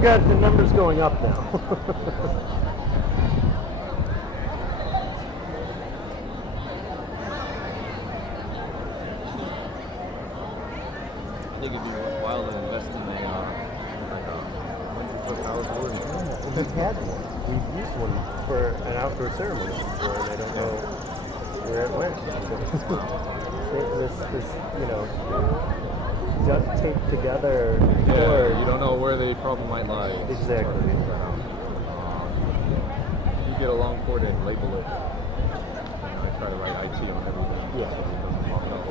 got the numbers going up now. I think it'd be worthwhile to invest in a like a 100-foot power board. We've had one. We've used one for an outdoor ceremony before, and I don't know where it went. this, you know, duct taped together cord. You don't know where the problem might lie. Exactly. You get a long cord and label it. I try to write IT on everything. Yeah. So it doesn't pop out.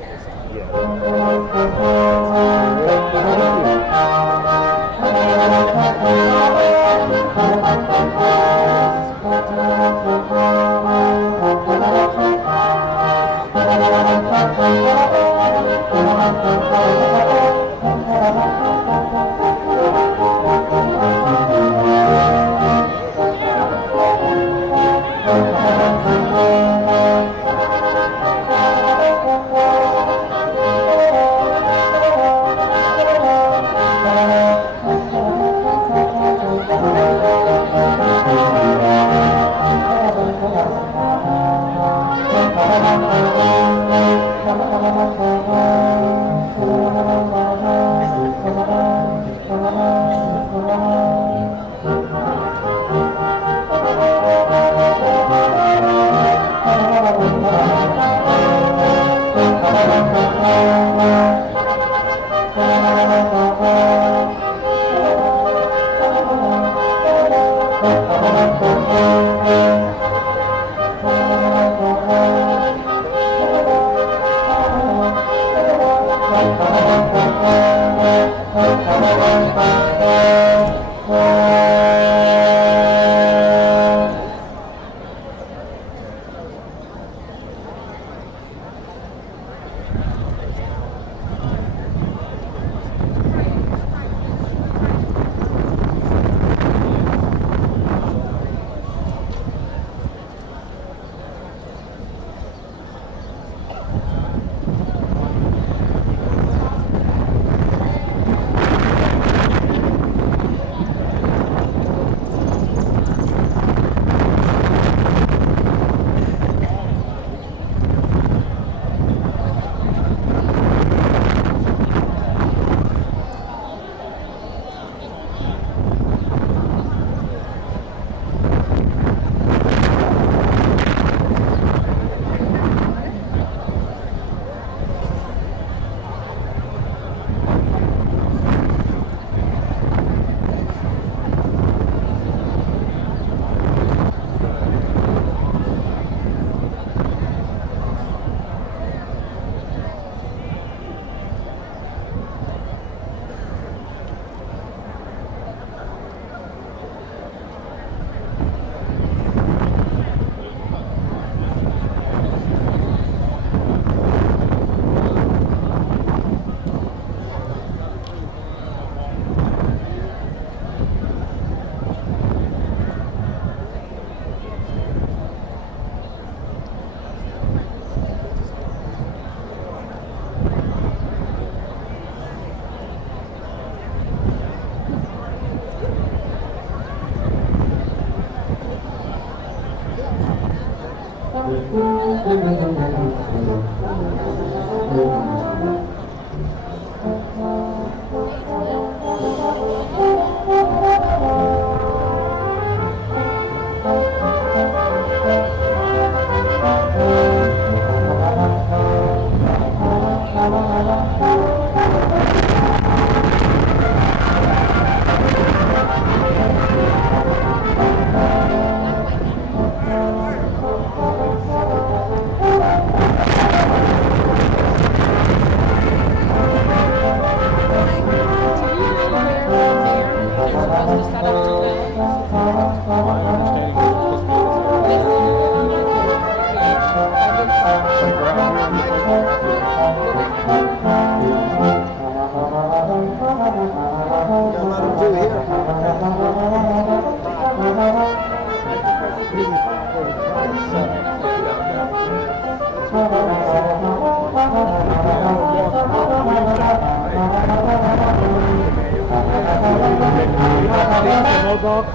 talk?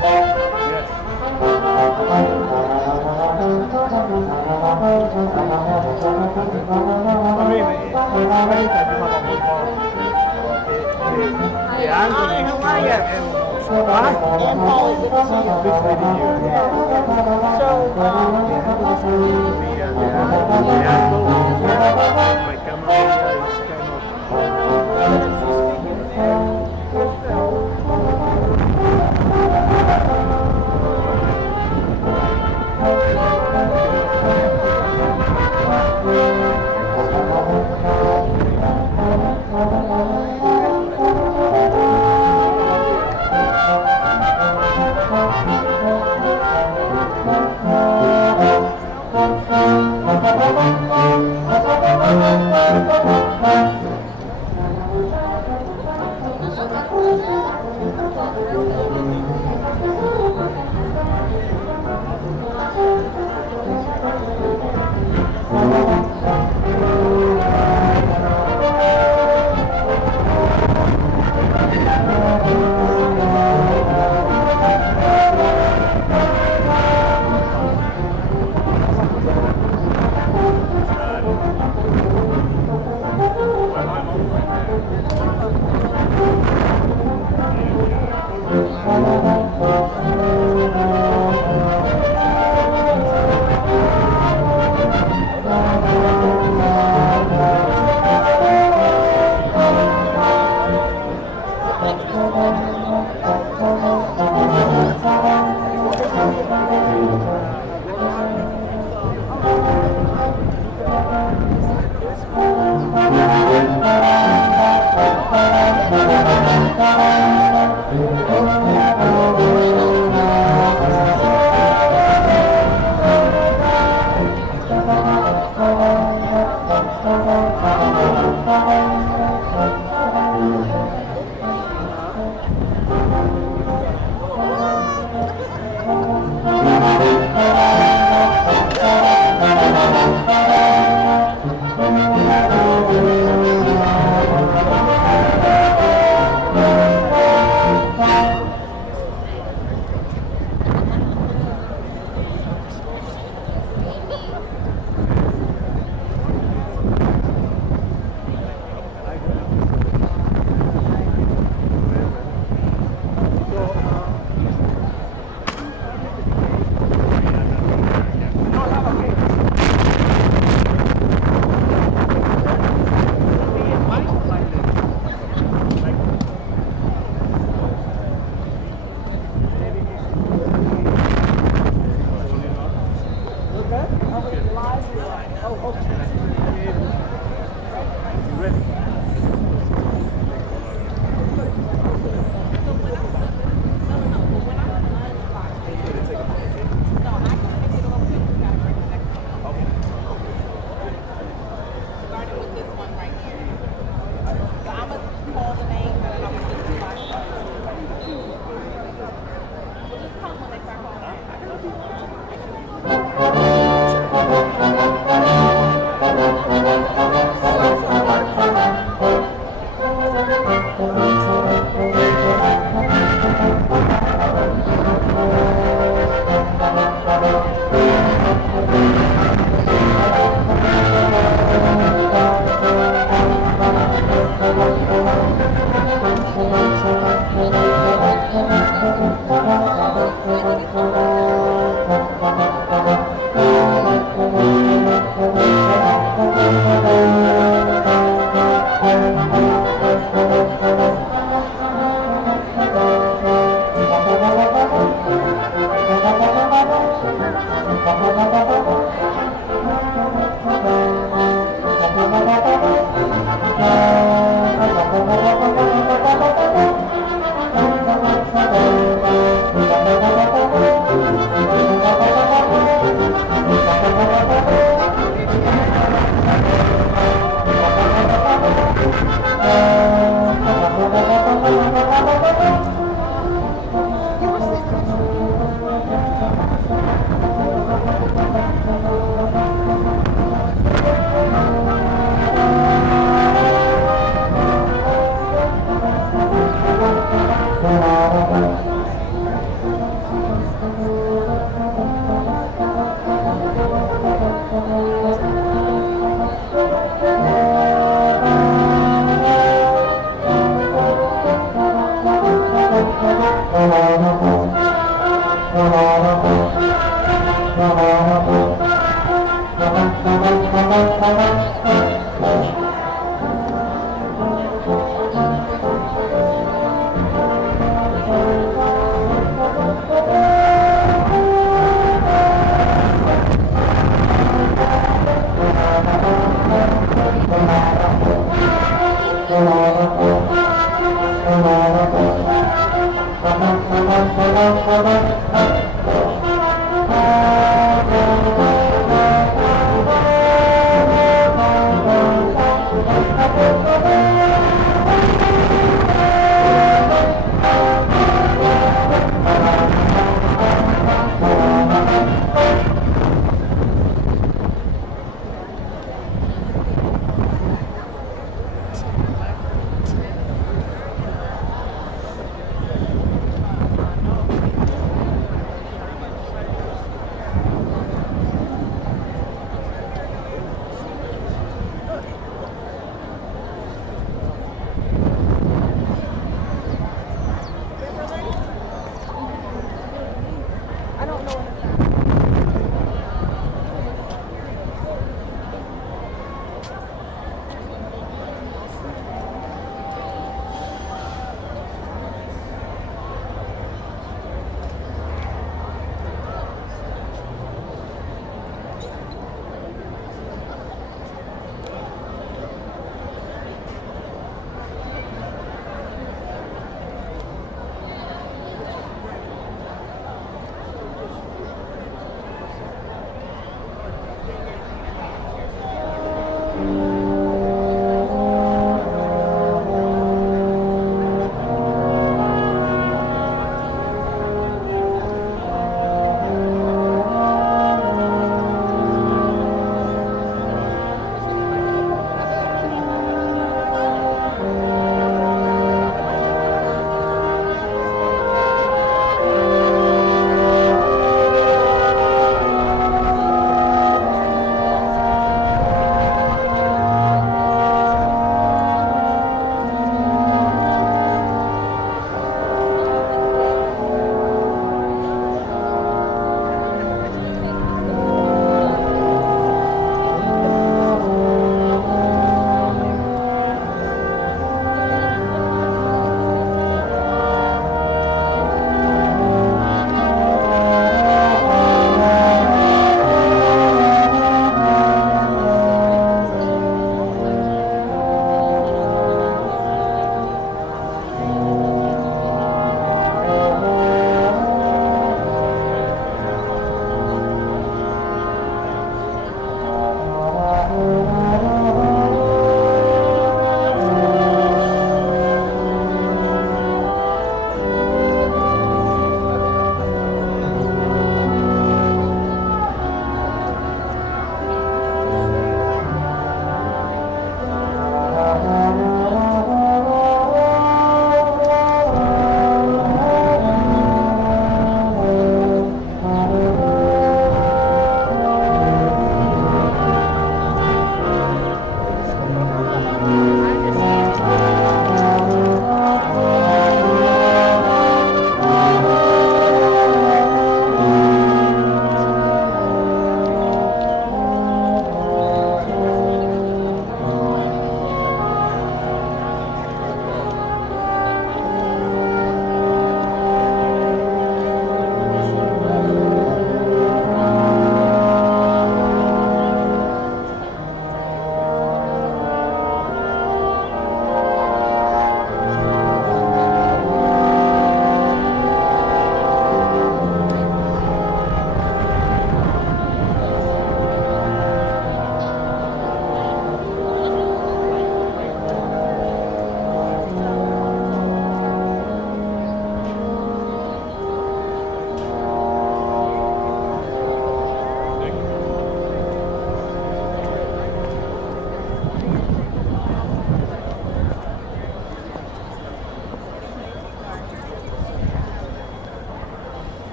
Yes. I mean, anytime you have a football, the anthem Hi, is how are you? Hi. Aunt Polly, good to see you. Good meeting you. Yeah, yeah. So, The anthem is going to be the angle of my camera is kind of. so that she's speaking there, you're Phil.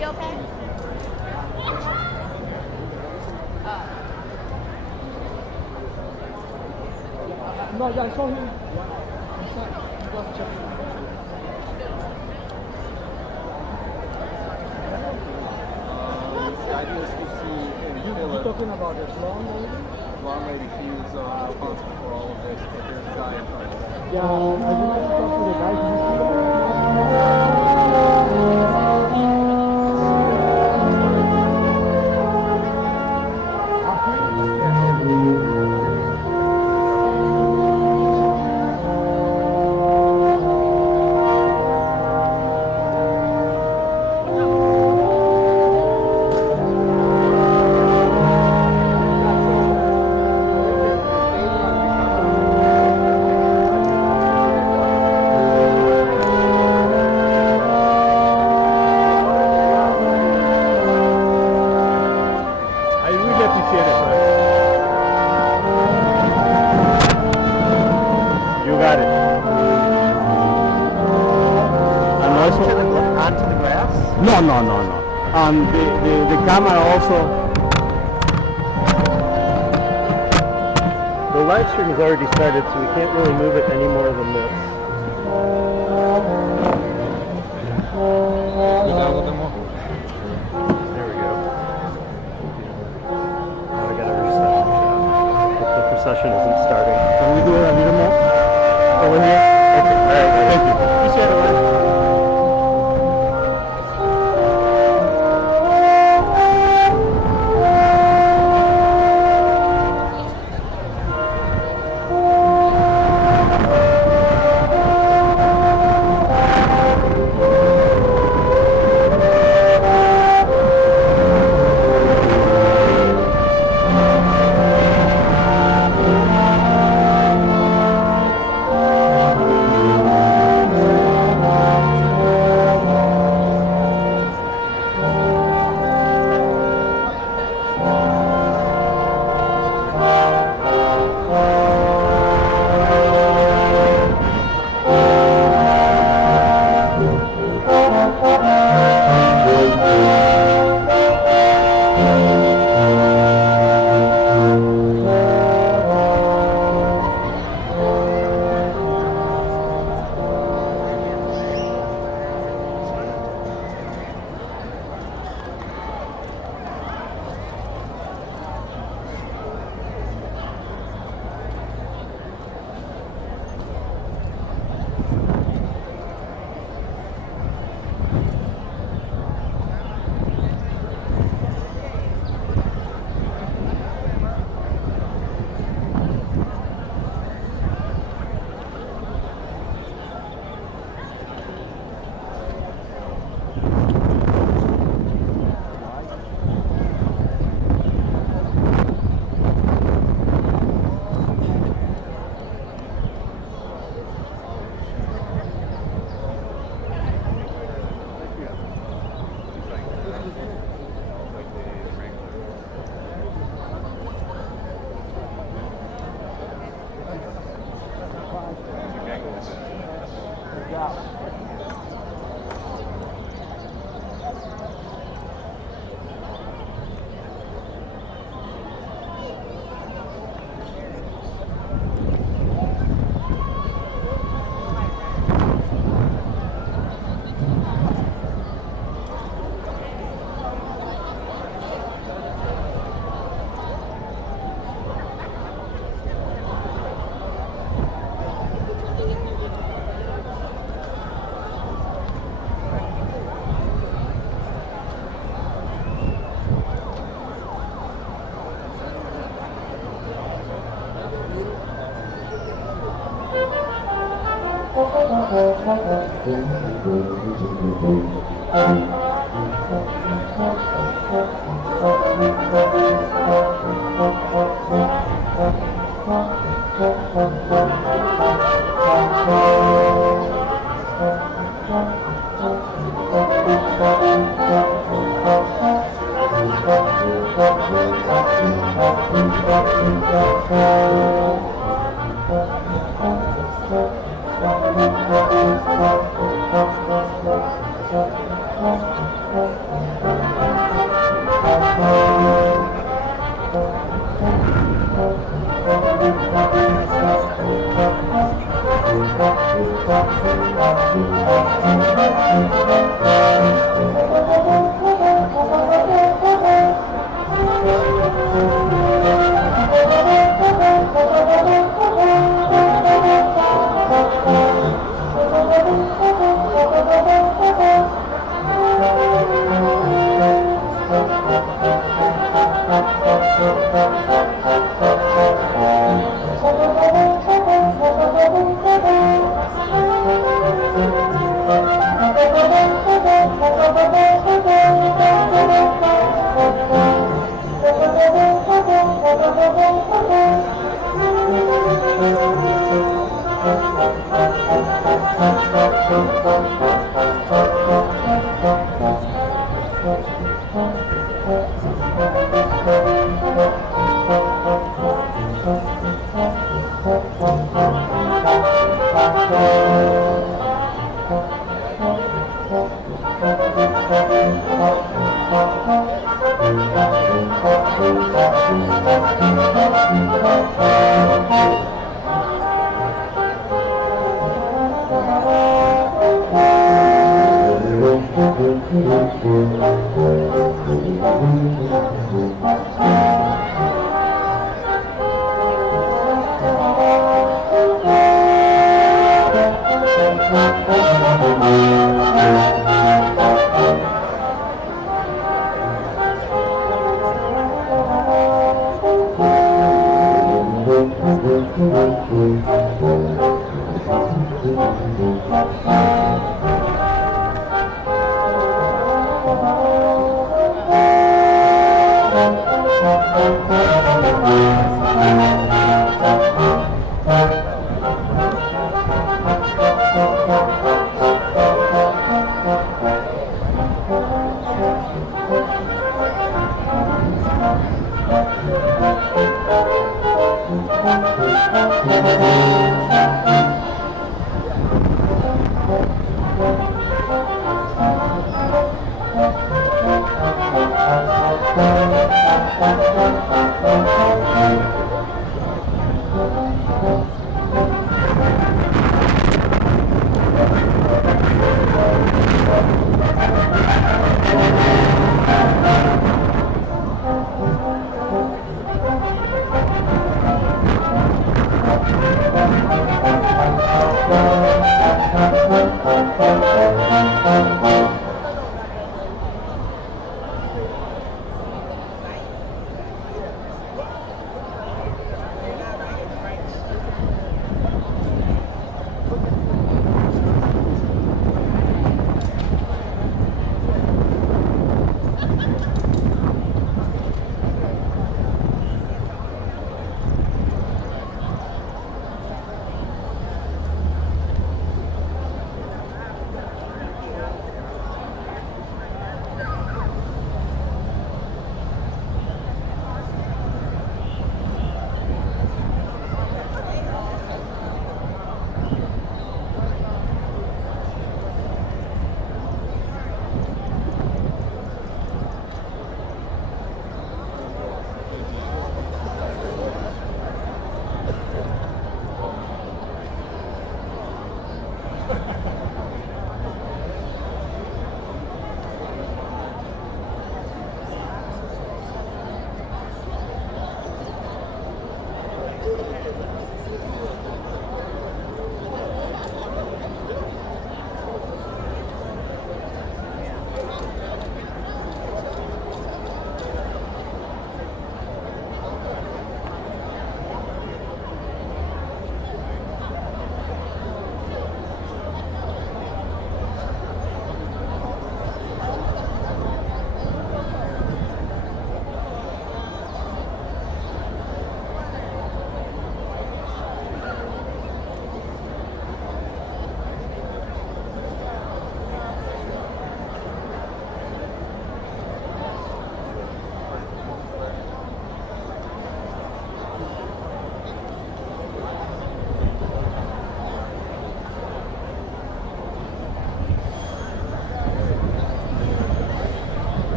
you okay? No, yeah, I saw him. He was checking. I didn't see You're talking about this long lady? Long lady, she was responsible for all of this, but there's a guy in front of her. Yeah, I would like to talk to the guy. Did you see him? I really appreciate it, man. You got it. And also onto the glass? No. The camera also. The live stream has already started, so we can't really move it any more than this. There we go. Now I got a recession shot. If the procession isn't starting. Can we do it a little more? Over here? Okay, alright, thank you. Appreciate it, man.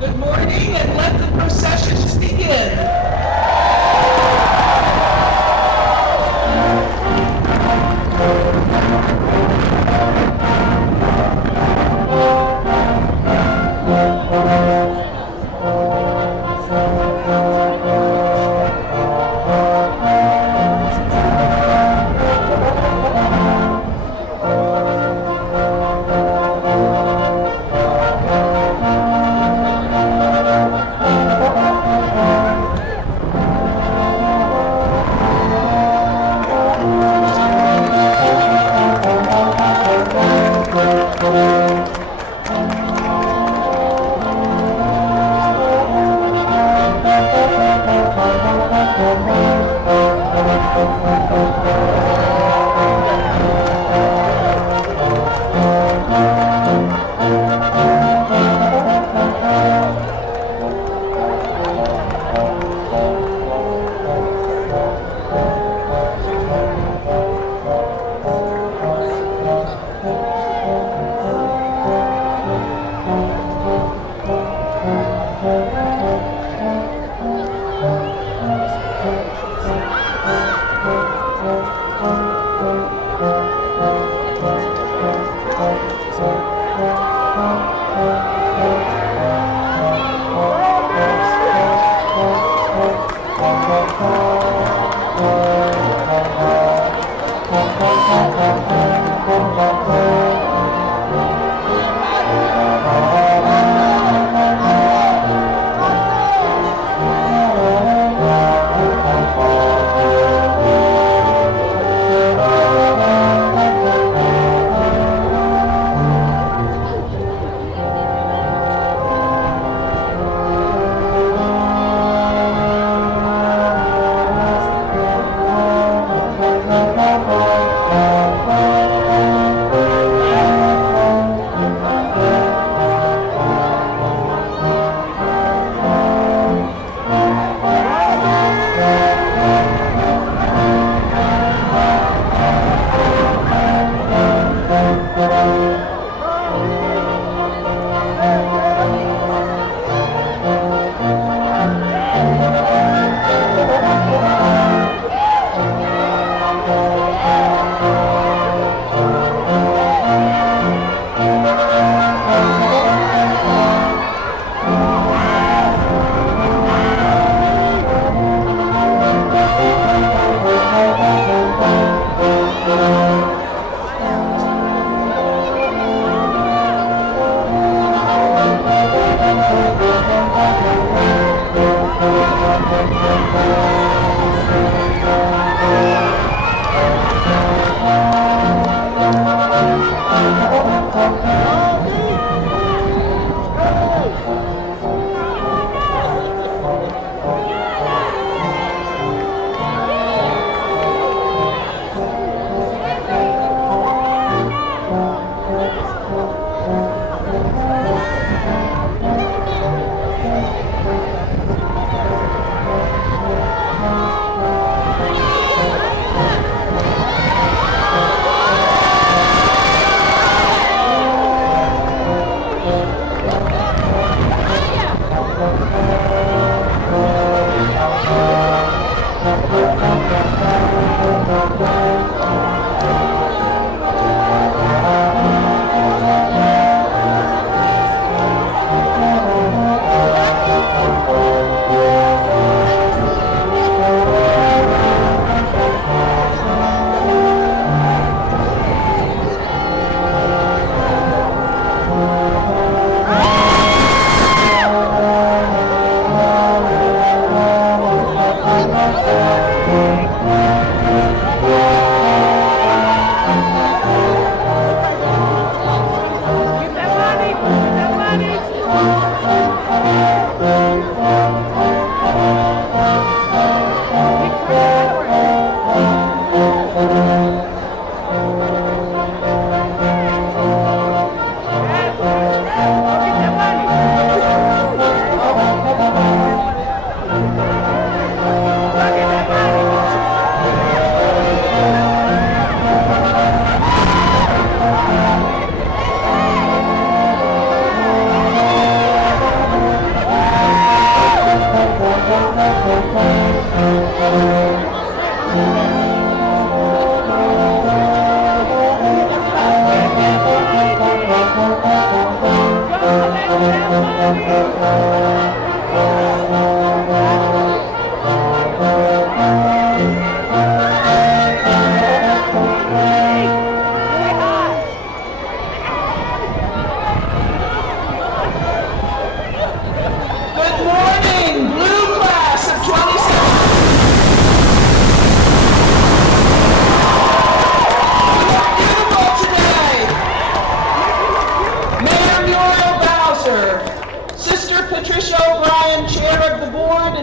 Good morning, and let the processions begin.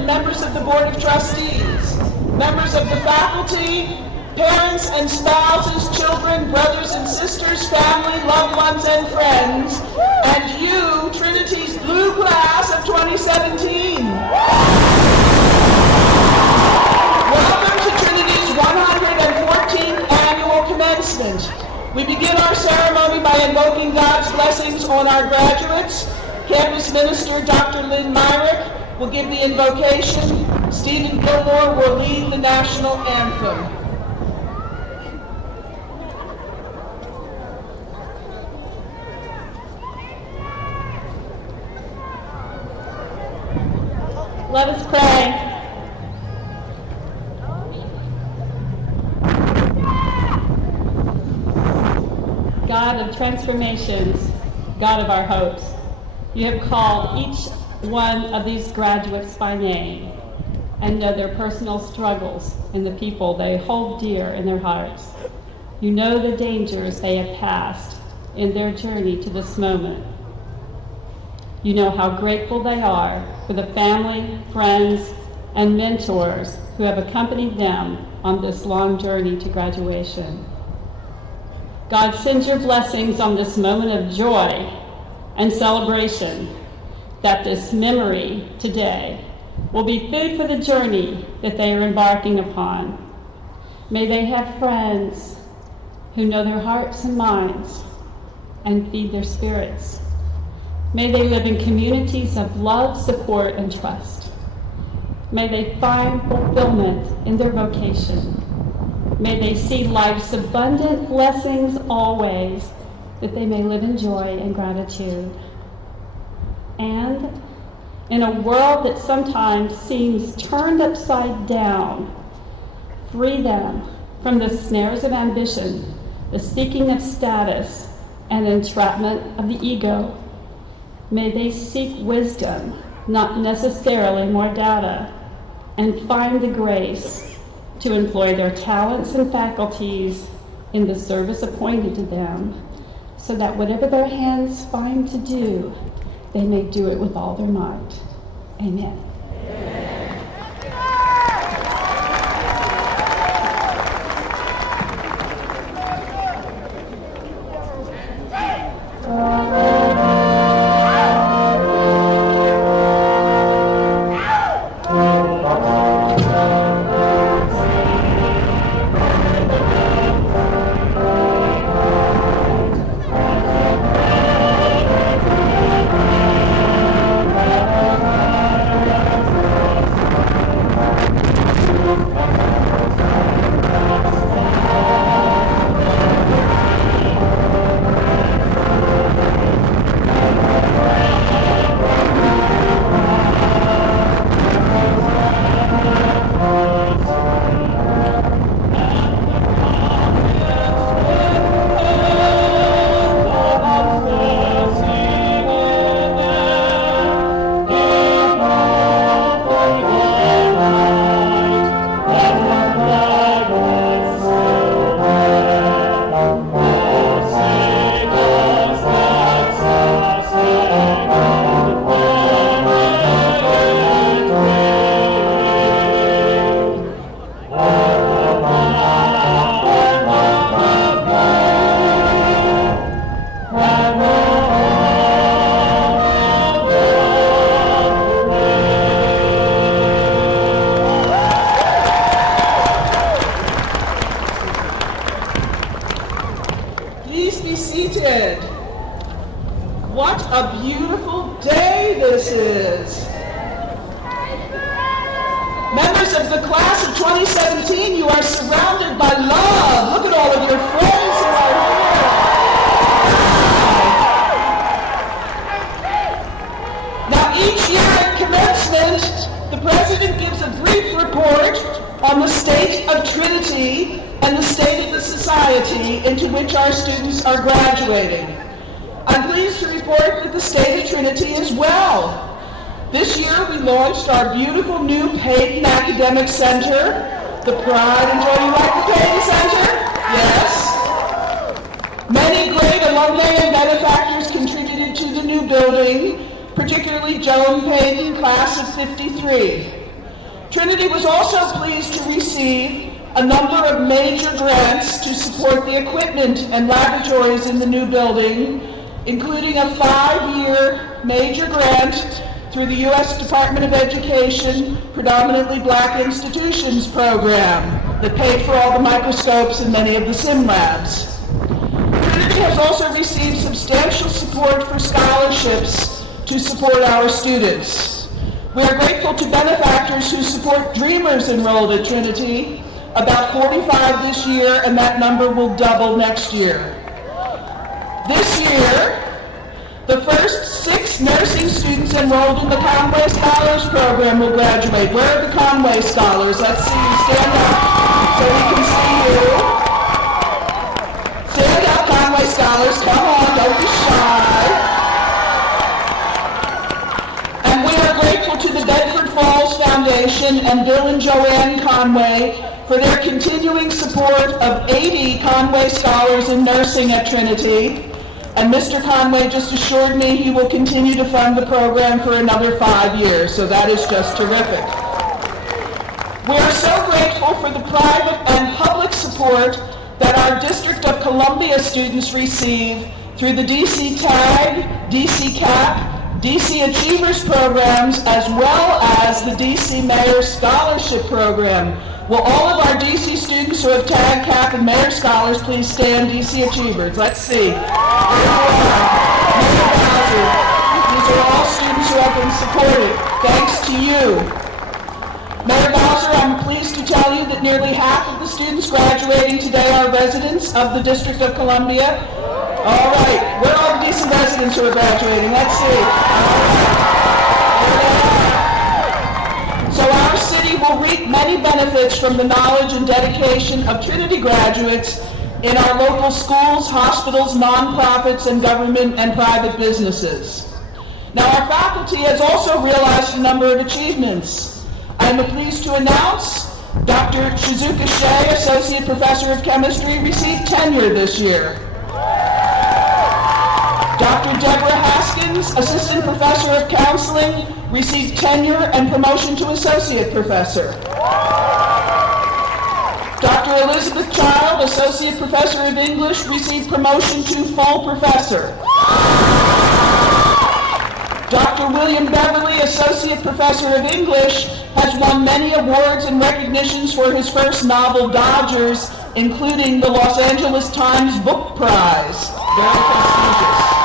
Members of the Board of Trustees, members of the faculty, parents and spouses, children, brothers and sisters, family, loved ones, and friends, and you, Trinity's Blue Class of 2017. Welcome to Trinity's 114th Annual Commencement. We begin our ceremony by invoking God's blessings on our graduates. Campus Minister Dr. Lynn Myrick will give the invocation. Stephen Gilmore will lead the national anthem. Let us pray. God of transformations, God of our hopes, you have called each one of these graduates by name and know their personal struggles and the people they hold dear in their hearts. You know the dangers they have passed in their journey to this moment. You know how grateful they are for the family, friends, and mentors who have accompanied them on this long journey to graduation. God, send your blessings on this moment of joy and celebration, that this memory today will be food for the journey that they are embarking upon. May they have friends who know their hearts and minds and feed their spirits. May they live in communities of love, support, and trust. May they find fulfillment in their vocation. May they see life's abundant blessings always, that they may live in joy and gratitude. And in a world that sometimes seems turned upside down, free them from the snares of ambition, the seeking of status, and entrapment of the ego. May they seek wisdom, not necessarily more data, and find the grace to employ their talents and faculties in the service appointed to them, so that whatever their hands find to do, they may do it with all their might. Amen. Please be seated. What a beautiful day this is. Members of the class of 2017, you are surrounded by love. Look at all of your friends who are here. Now, each year at commencement, the president gives a brief report on the state of Trinity and the state of the society into which our students are graduating. I'm pleased to report that the state of Trinity is well. This year we launched our beautiful new Payton Academic Center, the pride and joy. You like the Payton Center? Yes. Many great alumni and benefactors contributed to the new building, particularly Joan Payton, class of 53. Trinity was also pleased to receive a number of major grants to support the equipment and laboratories in the new building, including a 5-year major grant through the U.S. Department of Education Predominantly Black Institutions program that paid for all the microscopes and many of the sim labs. Trinity has also received substantial support for scholarships to support our students. We are grateful to benefactors who support Dreamers enrolled at Trinity, about 45 this year, and that number will double next year. This year, the first 6 nursing students enrolled in the Conway Scholars Program will graduate. Where are the Conway Scholars? Let's see you. Stand up so we can see you. Stand up, Conway Scholars. Come on, don't be shy. And we are grateful to the Bedford Falls Foundation and Bill and Joanne Conway for their continuing support of 80 Conway Scholars in nursing at Trinity. And Mr. Conway just assured me he will continue to fund the program for another 5 years, so that is just terrific. We are so grateful for the private and public support that our District of Columbia students receive through the DC TAG, DC CAP, DC Achievers programs, as well as the DC Mayor Scholarship Program. Will all of our DC students who have TAG, CAP, and Mayor Scholars please stand, DC Achievers? Let's see. Mayor Bowser. These are all students who have been supported, thanks to you. Mayor Bowser, I'm pleased to tell you that nearly half of the students graduating today are residents of the District of Columbia. All right, where are all the DC residents who are graduating? Let's see. So our city will reap many benefits from the knowledge and dedication of Trinity graduates in our local schools, hospitals, nonprofits, and government and private businesses. Now, our faculty has also realized a number of achievements. I am pleased to announce Dr. Shizuka Shea, Associate Professor of Chemistry, received tenure this year. Dr. Deborah Haskins, Assistant Professor of Counseling, received tenure and promotion to Associate Professor. Dr. Elizabeth Child, Associate Professor of English, received promotion to Full Professor. Dr. William Beverly, Associate Professor of English, has won many awards and recognitions for his first novel, Dodgers, including the Los Angeles Times Book Prize. Very prestigious.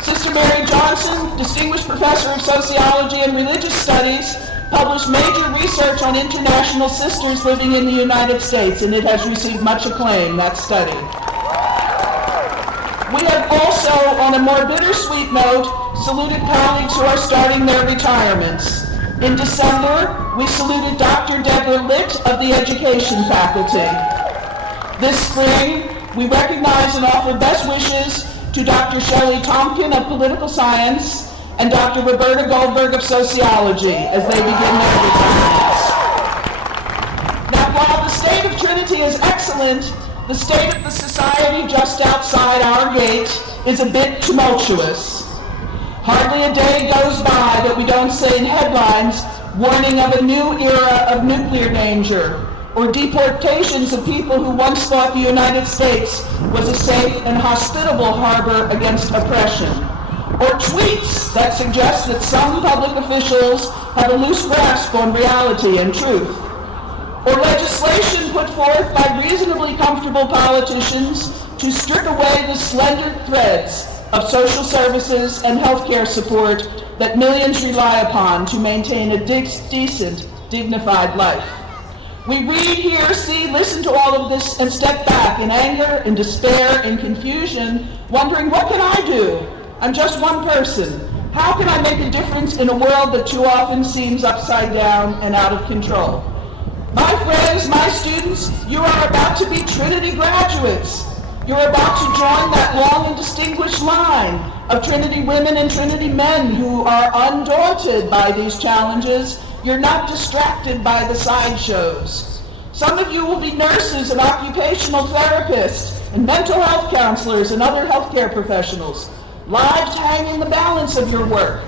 Sister Mary Johnson, Distinguished Professor of Sociology and Religious Studies, published major research on international sisters living in the United States, and it has received much acclaim, that study. We have also, on a more bittersweet note, saluted colleagues who are starting their retirements. In December, we saluted Dr. Deborah Litt of the Education Faculty. This spring, we recognize and offer best wishes to Dr. Shelley Tompkin of Political Science and Dr. Roberta Goldberg of Sociology as they begin their retirements. Now, while the state of Trinity is excellent, the state of the society just outside our gate is a bit tumultuous. Hardly a day goes by that we don't see in headlines warning of a new era of nuclear danger, or deportations of people who once thought the United States was a safe and hospitable harbor against oppression, or tweets that suggest that some public officials have a loose grasp on reality and truth, or legislation put forth by reasonably comfortable politicians to strip away the slender threads of social services and healthcare support that millions rely upon to maintain a decent, dignified life. We read, hear, see, listen to all of this and step back in anger, in despair, in confusion, wondering, what can I do? I'm just one person. How can I make a difference in a world that too often seems upside down and out of control? My friends, my students, you are about to be Trinity graduates. You're about to join that long and distinguished line of Trinity women and Trinity men who are undaunted by these challenges. You're not distracted by the sideshows. Some of you will be nurses and occupational therapists and mental health counselors and other healthcare professionals. Lives hang in the balance of your work.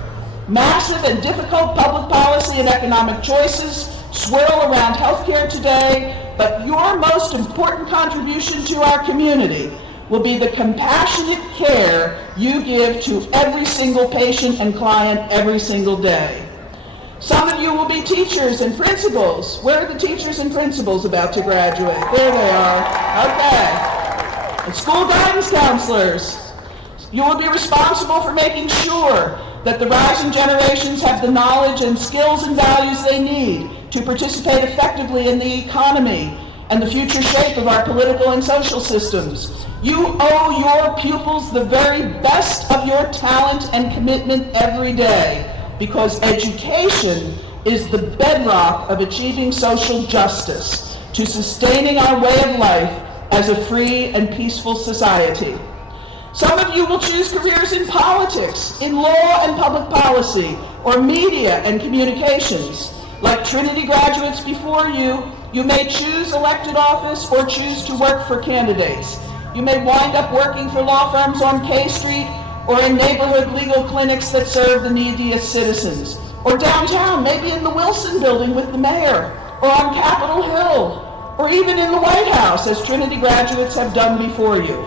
Massive and difficult public policy and economic choices swirl around healthcare today, but your most important contribution to our community will be the compassionate care you give to every single patient and client every single day. Some of you will be teachers and principals. Where are the teachers and principals about to graduate? There they are. Okay. And school guidance counselors. You will be responsible for making sure that the rising generations have the knowledge and skills and values they need to participate effectively in the economy and the future shape of our political and social systems. You owe your pupils the very best of your talent and commitment every day, because education is the bedrock of achieving social justice, to sustaining our way of life as a free and peaceful society. Some of you will choose careers in politics, in law and public policy, or media and communications. Like Trinity graduates before you, you may choose elected office or choose to work for candidates. You may wind up working for law firms on K Street or in neighborhood legal clinics that serve the neediest citizens, or downtown, maybe in the Wilson Building with the mayor, or on Capitol Hill, or even in the White House, as Trinity graduates have done before you.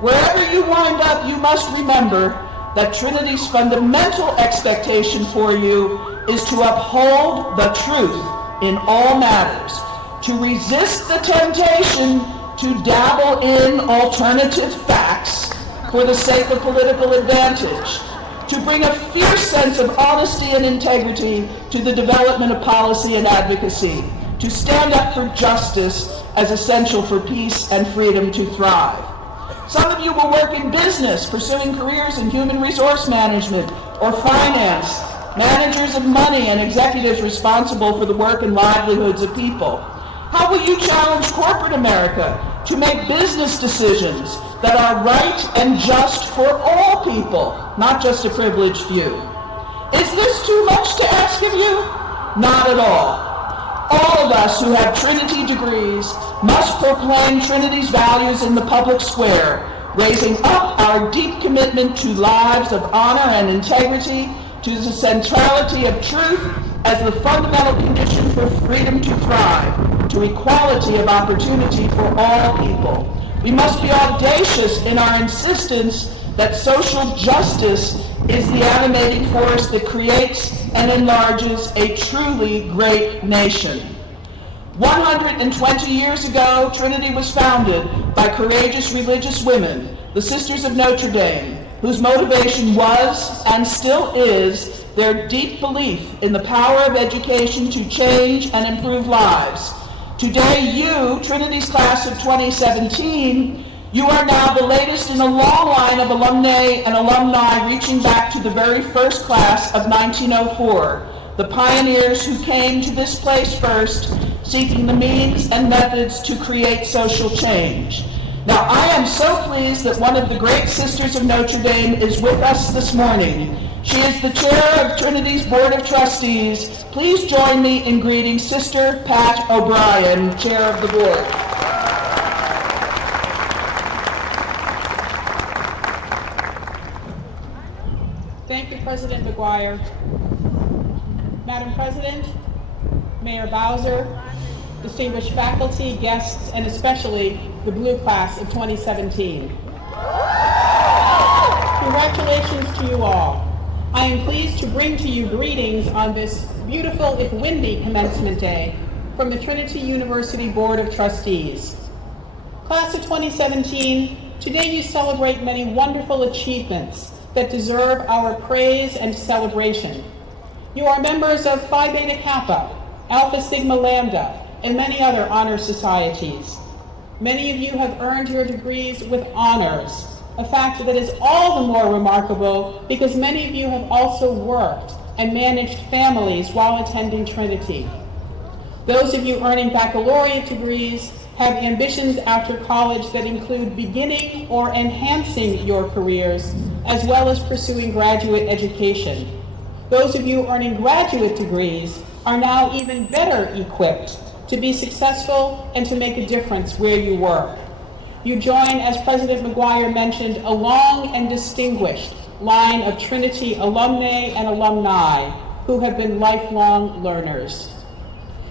Wherever you wind up, you must remember that Trinity's fundamental expectation for you is to uphold the truth in all matters, to resist the temptation to dabble in alternative facts for the sake of political advantage, to bring a fierce sense of honesty and integrity to the development of policy and advocacy, to stand up for justice as essential for peace and freedom to thrive. Some of you will work in business, pursuing careers in human resource management or finance, managers of money and executives responsible for the work and livelihoods of people. How will you challenge corporate America to make business decisions that are right and just for all people, not just a privileged few? Is this too much to ask of you? Not at all. All of us who have Trinity degrees must proclaim Trinity's values in the public square, raising up our deep commitment commitment to lives of honor and integrity, to the centrality of truth as the fundamental condition for freedom to thrive, to equality of opportunity for all people. We must be audacious in our insistence that social justice is the animating force that creates and enlarges a truly great nation. 120 years ago, Trinity was founded by courageous religious women, the Sisters of Notre Dame, whose motivation was and still is their deep belief in the power of education to change and improve lives. Today, you, Trinity's class of 2017, you are now the latest in a long line of alumnae and alumni reaching back to the very first class of 1904, the pioneers who came to this place first, seeking the means and methods to create social change. Now, I am so pleased that one of the great Sisters of Notre Dame is with us this morning. She is the chair of Trinity's Board of Trustees. Please join me in greeting Sister Pat O'Brien, chair of the board. Thank you, President McGuire. Madam President, Mayor Bowser, distinguished faculty, guests, and especially the Blue Class of 2017. Congratulations to you all. I am pleased to bring to you greetings on this beautiful, if windy, commencement day from the Trinity University Board of Trustees. Class of 2017, today you celebrate many wonderful achievements that deserve our praise and celebration. You are members of Phi Beta Kappa, Alpha Sigma Lambda, and many other honor societies. Many of you have earned your degrees with honors, a fact that is all the more remarkable because many of you have also worked and managed families while attending Trinity. Those of you earning baccalaureate degrees have ambitions after college that include beginning or enhancing your careers, as well as pursuing graduate education. Those of you earning graduate degrees are now even better equipped to be successful and to make a difference where you work. You join, as President McGuire mentioned, a long and distinguished line of Trinity alumnae and alumni who have been lifelong learners.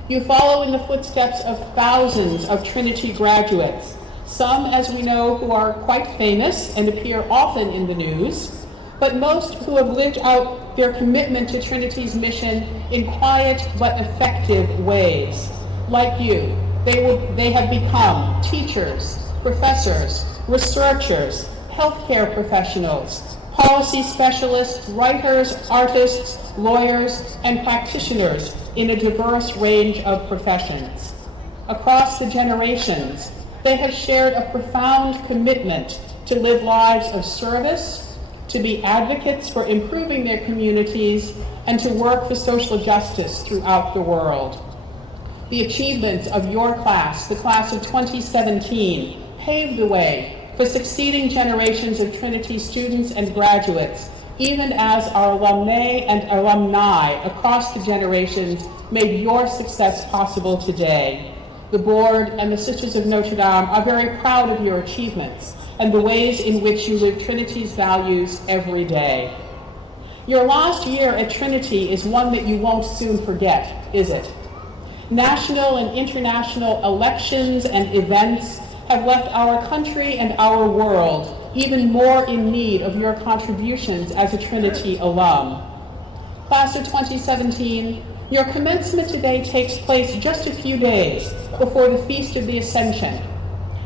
You follow in the footsteps of thousands of Trinity graduates, some, as we know, who are quite famous and appear often in the news, but most who have lived out their commitment to Trinity's mission in quiet but effective ways. Like you, they have become teachers, professors, researchers, healthcare professionals, policy specialists, writers, artists, lawyers, and practitioners in a diverse range of professions. Across the generations, they have shared a profound commitment to live lives of service, to be advocates for improving their communities, and to work for social justice throughout the world. The achievements of your class, the class of 2017, paved the way for succeeding generations of Trinity students and graduates, even as our alumnae and alumni across the generations made your success possible today. The board and the Sisters of Notre Dame are very proud of your achievements and the ways in which you live Trinity's values every day. Your last year at Trinity is one that you won't soon forget, is it? National and international elections and events have left our country and our world even more in need of your contributions as a Trinity alum. Class of 2017, your commencement today takes place just a few days before the Feast of the Ascension,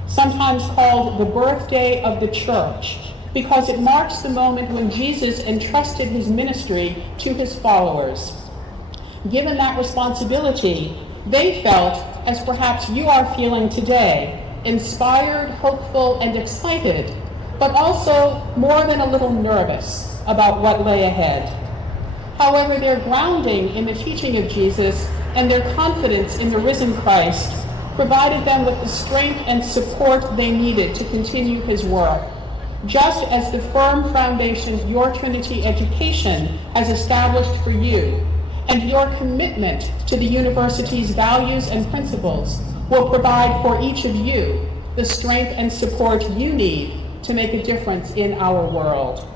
sometimes called the birthday of the Church, because it marks the moment when Jesus entrusted his ministry to his followers. Given that responsibility, they felt, as perhaps you are feeling today, inspired, hopeful, and excited, but also more than a little nervous about what lay ahead. However, their grounding in the teaching of Jesus and their confidence in the risen Christ provided them with the strength and support they needed to continue his work, just as the firm foundation your Trinity education has established for you, and your commitment to the university's values and principles will provide for each of you the strength and support you need to make a difference in our world.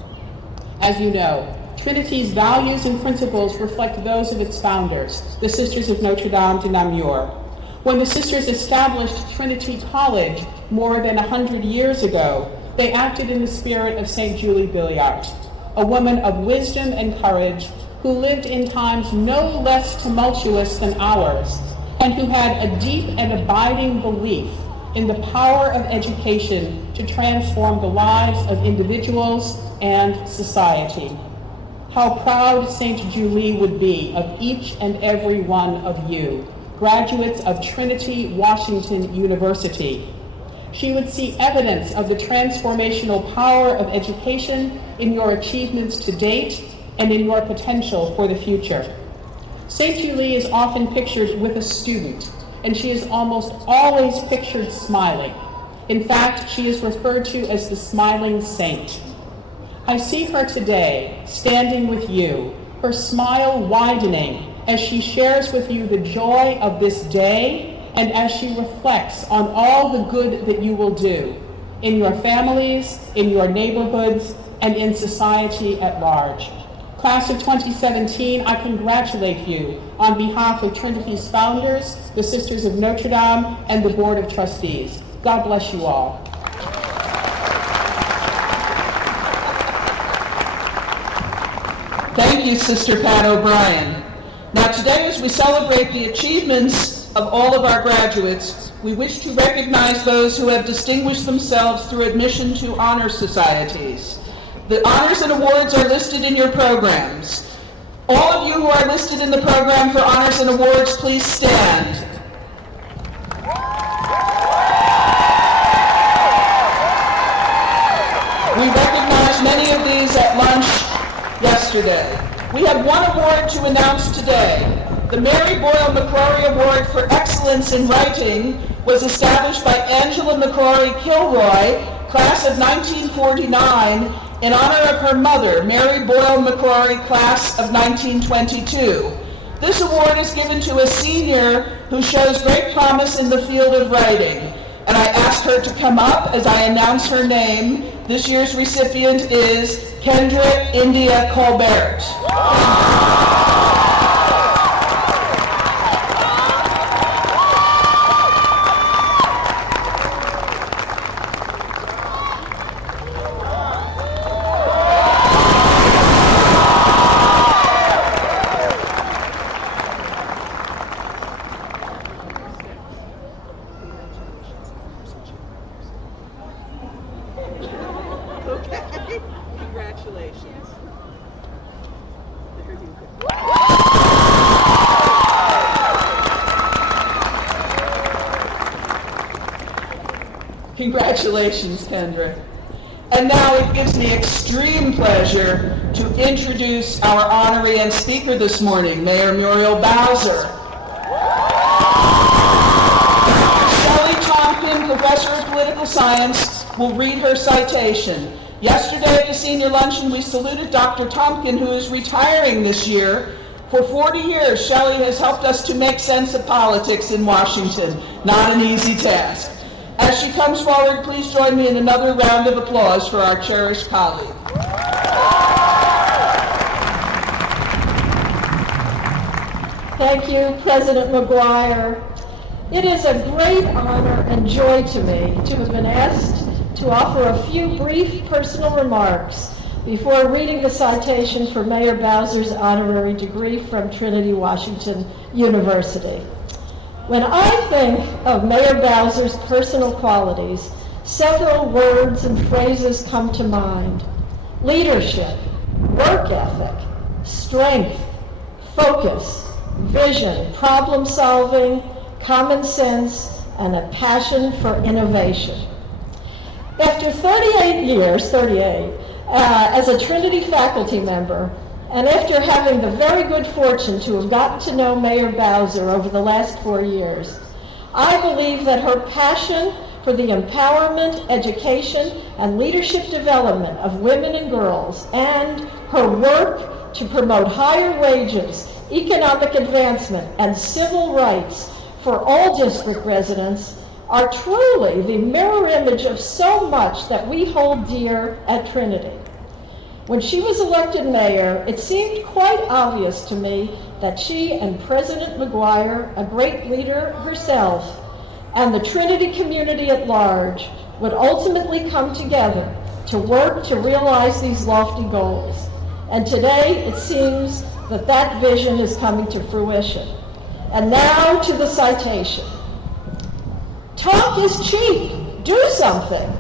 As you know, Trinity's values and principles reflect those of its founders, the Sisters of Notre Dame de Namur. When the Sisters established Trinity College more than 100 years ago, they acted in the spirit of St. Julie Billiart, a woman of wisdom and courage who lived in times no less tumultuous than ours, and who had a deep and abiding belief in the power of education to transform the lives of individuals and society. How proud St. Julie would be of each and every one of you, graduates of Trinity Washington University. She would see evidence of the transformational power of education in your achievements to date and in your potential for the future. St. Julie is often pictured with a student, and she is almost always pictured smiling. In fact, she is referred to as the smiling saint. I see her today, standing with you, her smile widening as she shares with you the joy of this day and as she reflects on all the good that you will do in your families, in your neighborhoods, and in society at large. Class of 2017, I congratulate you on behalf of Trinity's founders, the Sisters of Notre Dame, and the Board of Trustees. God bless you all. Thank you, Sister Pat O'Brien. Now today, as we celebrate the achievements of all of our graduates, we wish to recognize those who have distinguished themselves through admission to honor societies. The honors and awards are listed in your programs. All of you who are listed in the program for honors and awards, please stand. We recognized many of these at lunch yesterday. We have one award to announce today. The Mary Boyle McCrory Award for Excellence in Writing was established by Angela McCrory Kilroy, class of 1949, in honor of her mother, Mary Boyle McCrory, class of 1922. This award is given to a senior who shows great promise in the field of writing, and I asked her to come up as I announce her name. This year's recipient is Kendra India Colbert. Congratulations, Kendra. And now it gives me extreme pleasure to introduce our honorary and speaker this morning, Mayor Muriel Bowser. Shelley Tompkin, Professor of Political Science, will read her citation. Yesterday at the senior luncheon, we saluted Dr. Tompkin, who is retiring this year. For 40 years, Shelley has helped us to make sense of politics in Washington. Not an easy task. As she comes forward, please join me in another round of applause for our cherished colleague. Thank you, President McGuire. It is a great honor and joy to me to have been asked to offer a few brief personal remarks before reading the citation for Mayor Bowser's honorary degree from Trinity Washington University. When I think of Mayor Bowser's personal qualities, several words and phrases come to mind: leadership, work ethic, strength, focus, vision, problem solving, common sense, and a passion for innovation. After 38 years, as a Trinity faculty member, and after having the very good fortune to have gotten to know Mayor Bowser over the last 4 years, I believe that her passion for the empowerment, education, and leadership development of women and girls, and her work to promote higher wages, economic advancement, and civil rights for all district residents are truly the mirror image of so much that we hold dear at Trinity. When she was elected mayor, it seemed quite obvious to me that she and President McGuire, a great leader herself, and the Trinity community at large would ultimately come together to work to realize these lofty goals. And today, it seems that that vision is coming to fruition. And now to the citation. Talk is cheap. Do something.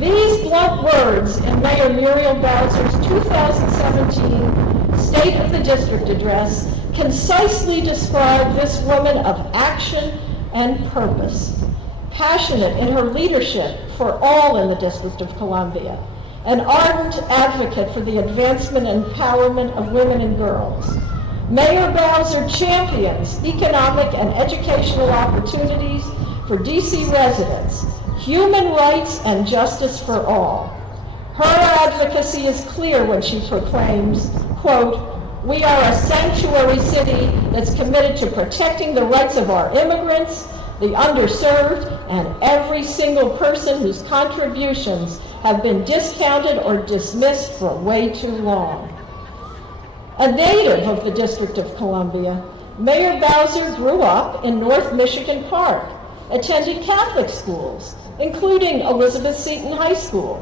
These blunt words in Mayor Muriel Bowser's 2017 State of the District Address concisely describe this woman of action and purpose, passionate in her leadership for all in the District of Columbia, an ardent advocate for the advancement and empowerment of women and girls. Mayor Bowser champions economic and educational opportunities for DC residents, human rights and justice for all. Her advocacy is clear when she proclaims, quote, "We are a sanctuary city that's committed to protecting the rights of our immigrants, the underserved, and every single person whose contributions have been discounted or dismissed for way too long." A native of the District of Columbia, Mayor Bowser grew up in North Michigan Park, attended Catholic schools, including Elizabeth Seton High School.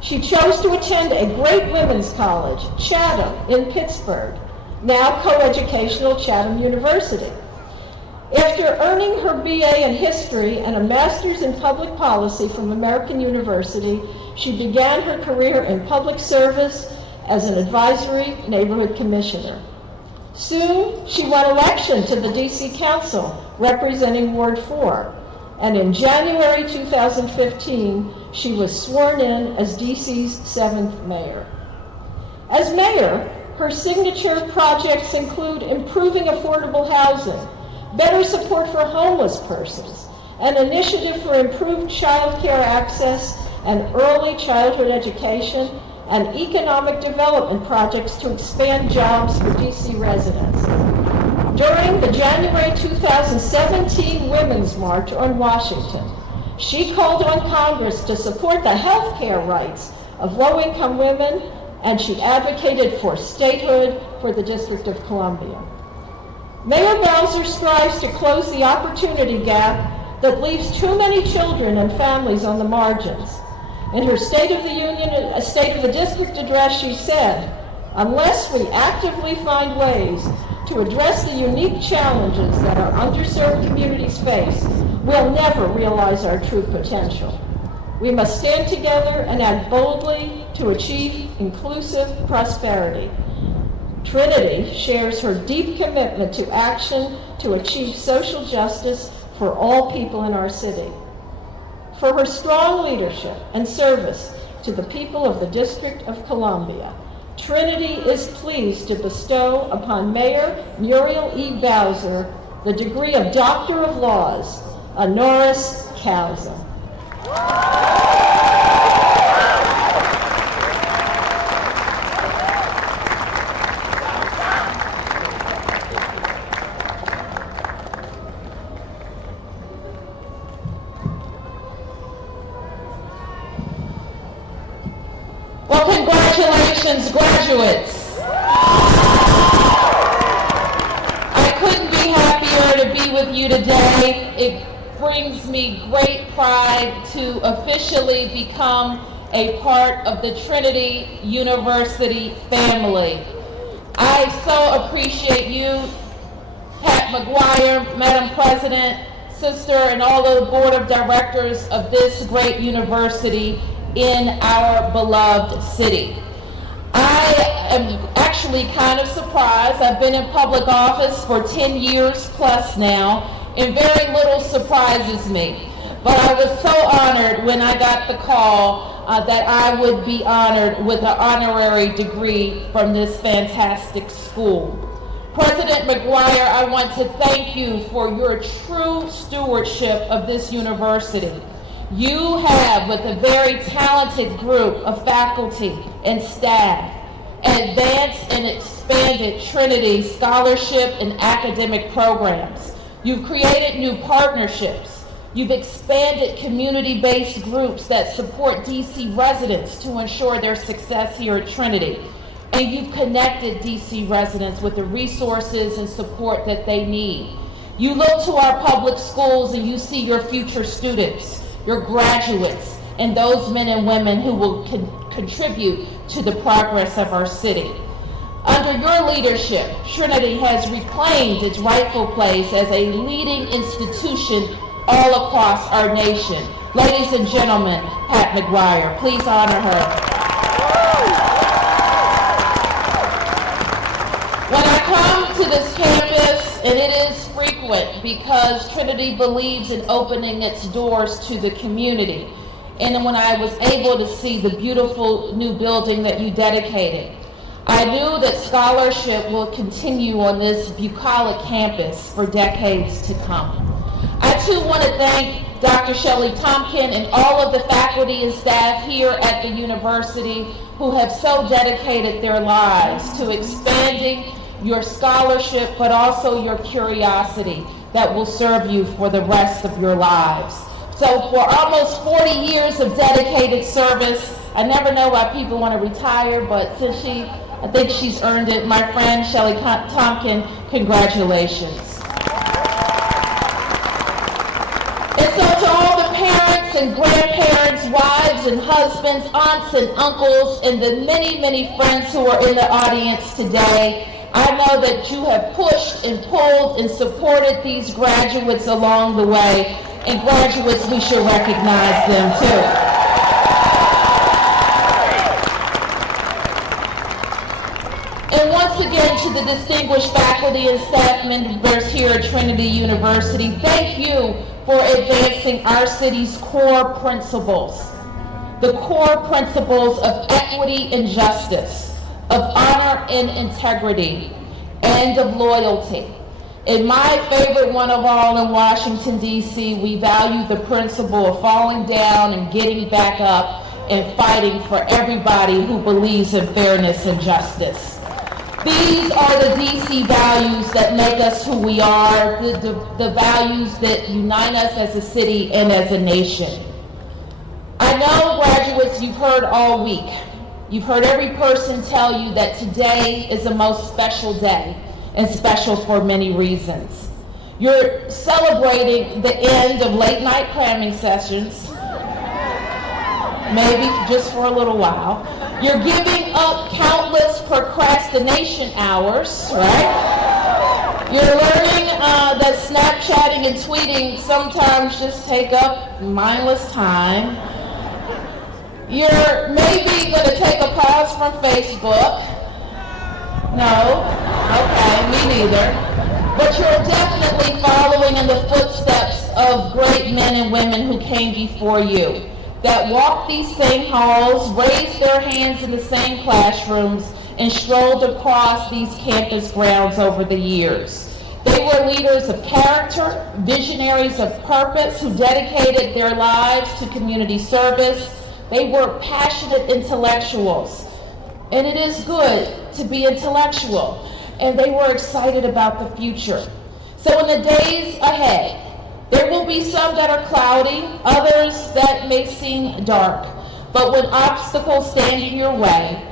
She chose to attend a great women's college, Chatham, in Pittsburgh, now coeducational Chatham University. After earning her BA in history and a master's in public policy from American University, she began her career in public service as an advisory neighborhood commissioner. Soon, she won election to the DC Council, representing Ward 4, and in January 2015, she was sworn in as DC's 7th mayor. As mayor, her signature projects include improving affordable housing, better support for homeless persons, an initiative for improved child care access and early childhood education, and economic development projects to expand jobs for DC residents. During the January 2017 Women's March on Washington, she called on Congress to support the health care rights of low-income women, and she advocated for statehood for the District of Columbia. Mayor Bowser strives to close the opportunity gap that leaves too many children and families on the margins. In her State of the Union, State of the District address, she said, "Unless we actively find ways to address the unique challenges that our underserved communities face, we'll never realize our true potential. We must stand together and act boldly to achieve inclusive prosperity." Trinity shares her deep commitment to action to achieve social justice for all people in our city. For her strong leadership and service to the people of the District of Columbia, Trinity is pleased to bestow upon Mayor Muriel E. Bowser the degree of Doctor of Laws, honoris causa. Well, congratulations, graduates. I couldn't be happier to be with you today. It brings me great pride to officially become a part of the Trinity University family. I so appreciate you, Pat McGuire, Madam President, sister, and all of the board of directors of this great university in our beloved city. I am actually kind of surprised. I've been in public office for 10 years plus now, and very little surprises me. But I was so honored when I got the call that I would be honored with an honorary degree from this fantastic school. President McGuire, I want to thank you for your true stewardship of this university. You have, with a very talented group of faculty and staff, advanced and expanded Trinity scholarship and academic programs. You've created new partnerships. You've expanded community-based groups that support DC residents to ensure their success here at Trinity. And you've connected DC residents with the resources and support that they need. You look to our public schools and you see your future students, your graduates, and those men and women who will contribute to the progress of our city. Under your leadership, Trinity has reclaimed its rightful place as a leading institution all across our nation. Ladies and gentlemen, Pat McGuire, please honor her. When I come to this campus, and it is frequent because Trinity believes in opening its doors to the community, and when I was able to see the beautiful new building that you dedicated, I knew that scholarship will continue on this bucolic campus for decades to come. I too want to thank Dr. Shelley Tompkin and all of the faculty and staff here at the university who have so dedicated their lives to expanding your scholarship, but also your curiosity that will serve you for the rest of your lives. So for almost 40 years of dedicated service, I never know why people want to retire, but since I think she's earned it. My friend Shelley Tompkin, congratulations. And so to all the parents and grandparents, wives and husbands, aunts and uncles, and the many, many friends who are in the audience today, I know that you have pushed and pulled and supported these graduates along the way, and graduates, we should recognize them too. And once again, to the distinguished faculty and staff members here at Trinity University, thank you for advancing our city's core principles. The core principles of equity and justice, of honor and integrity, and of loyalty. And my favorite one of all in Washington, D.C., we value the principle of falling down and getting back up and fighting for everybody who believes in fairness and justice. These are the DC values that make us who we are, the values that unite us as a city and as a nation. I know, graduates, you've heard all week. You've heard every person tell you that today is the most special day, and special for many reasons. You're celebrating the end of late night cramming sessions, maybe just for a little while. You're giving up countless procrastination hours, right? You're learning that Snapchatting and tweeting sometimes just take up mindless time. You're maybe going to take a pause from Facebook. No? Okay, me neither. But you're definitely following in the footsteps of great men and women who came before you, that walked these same halls, raised their hands in the same classrooms, and strolled across these campus grounds over the years. They were leaders of character, visionaries of purpose who dedicated their lives to community service. They were passionate intellectuals, and it is good to be intellectual, and they were excited about the future. So in the days ahead, there will be some that are cloudy, others that may seem dark. But when obstacles stand in your way,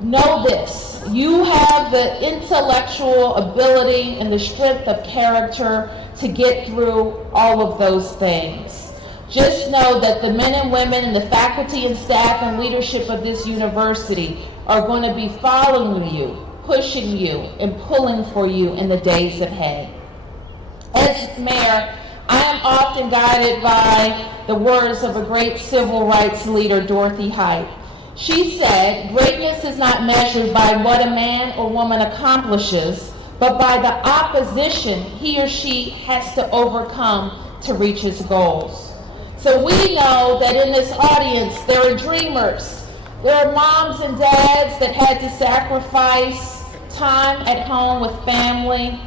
know this: you have the intellectual ability and the strength of character to get through all of those things. Just know that the men and women and the faculty and staff and leadership of this university are going to be following you, pushing you, and pulling for you in the days ahead. As mayor, I am often guided by the words of a great civil rights leader, Dorothy Height. She said, "Greatness is not measured by what a man or woman accomplishes, but by the opposition he or she has to overcome to reach his goals." So we know that in this audience, there are dreamers. There are moms and dads that had to sacrifice time at home with family.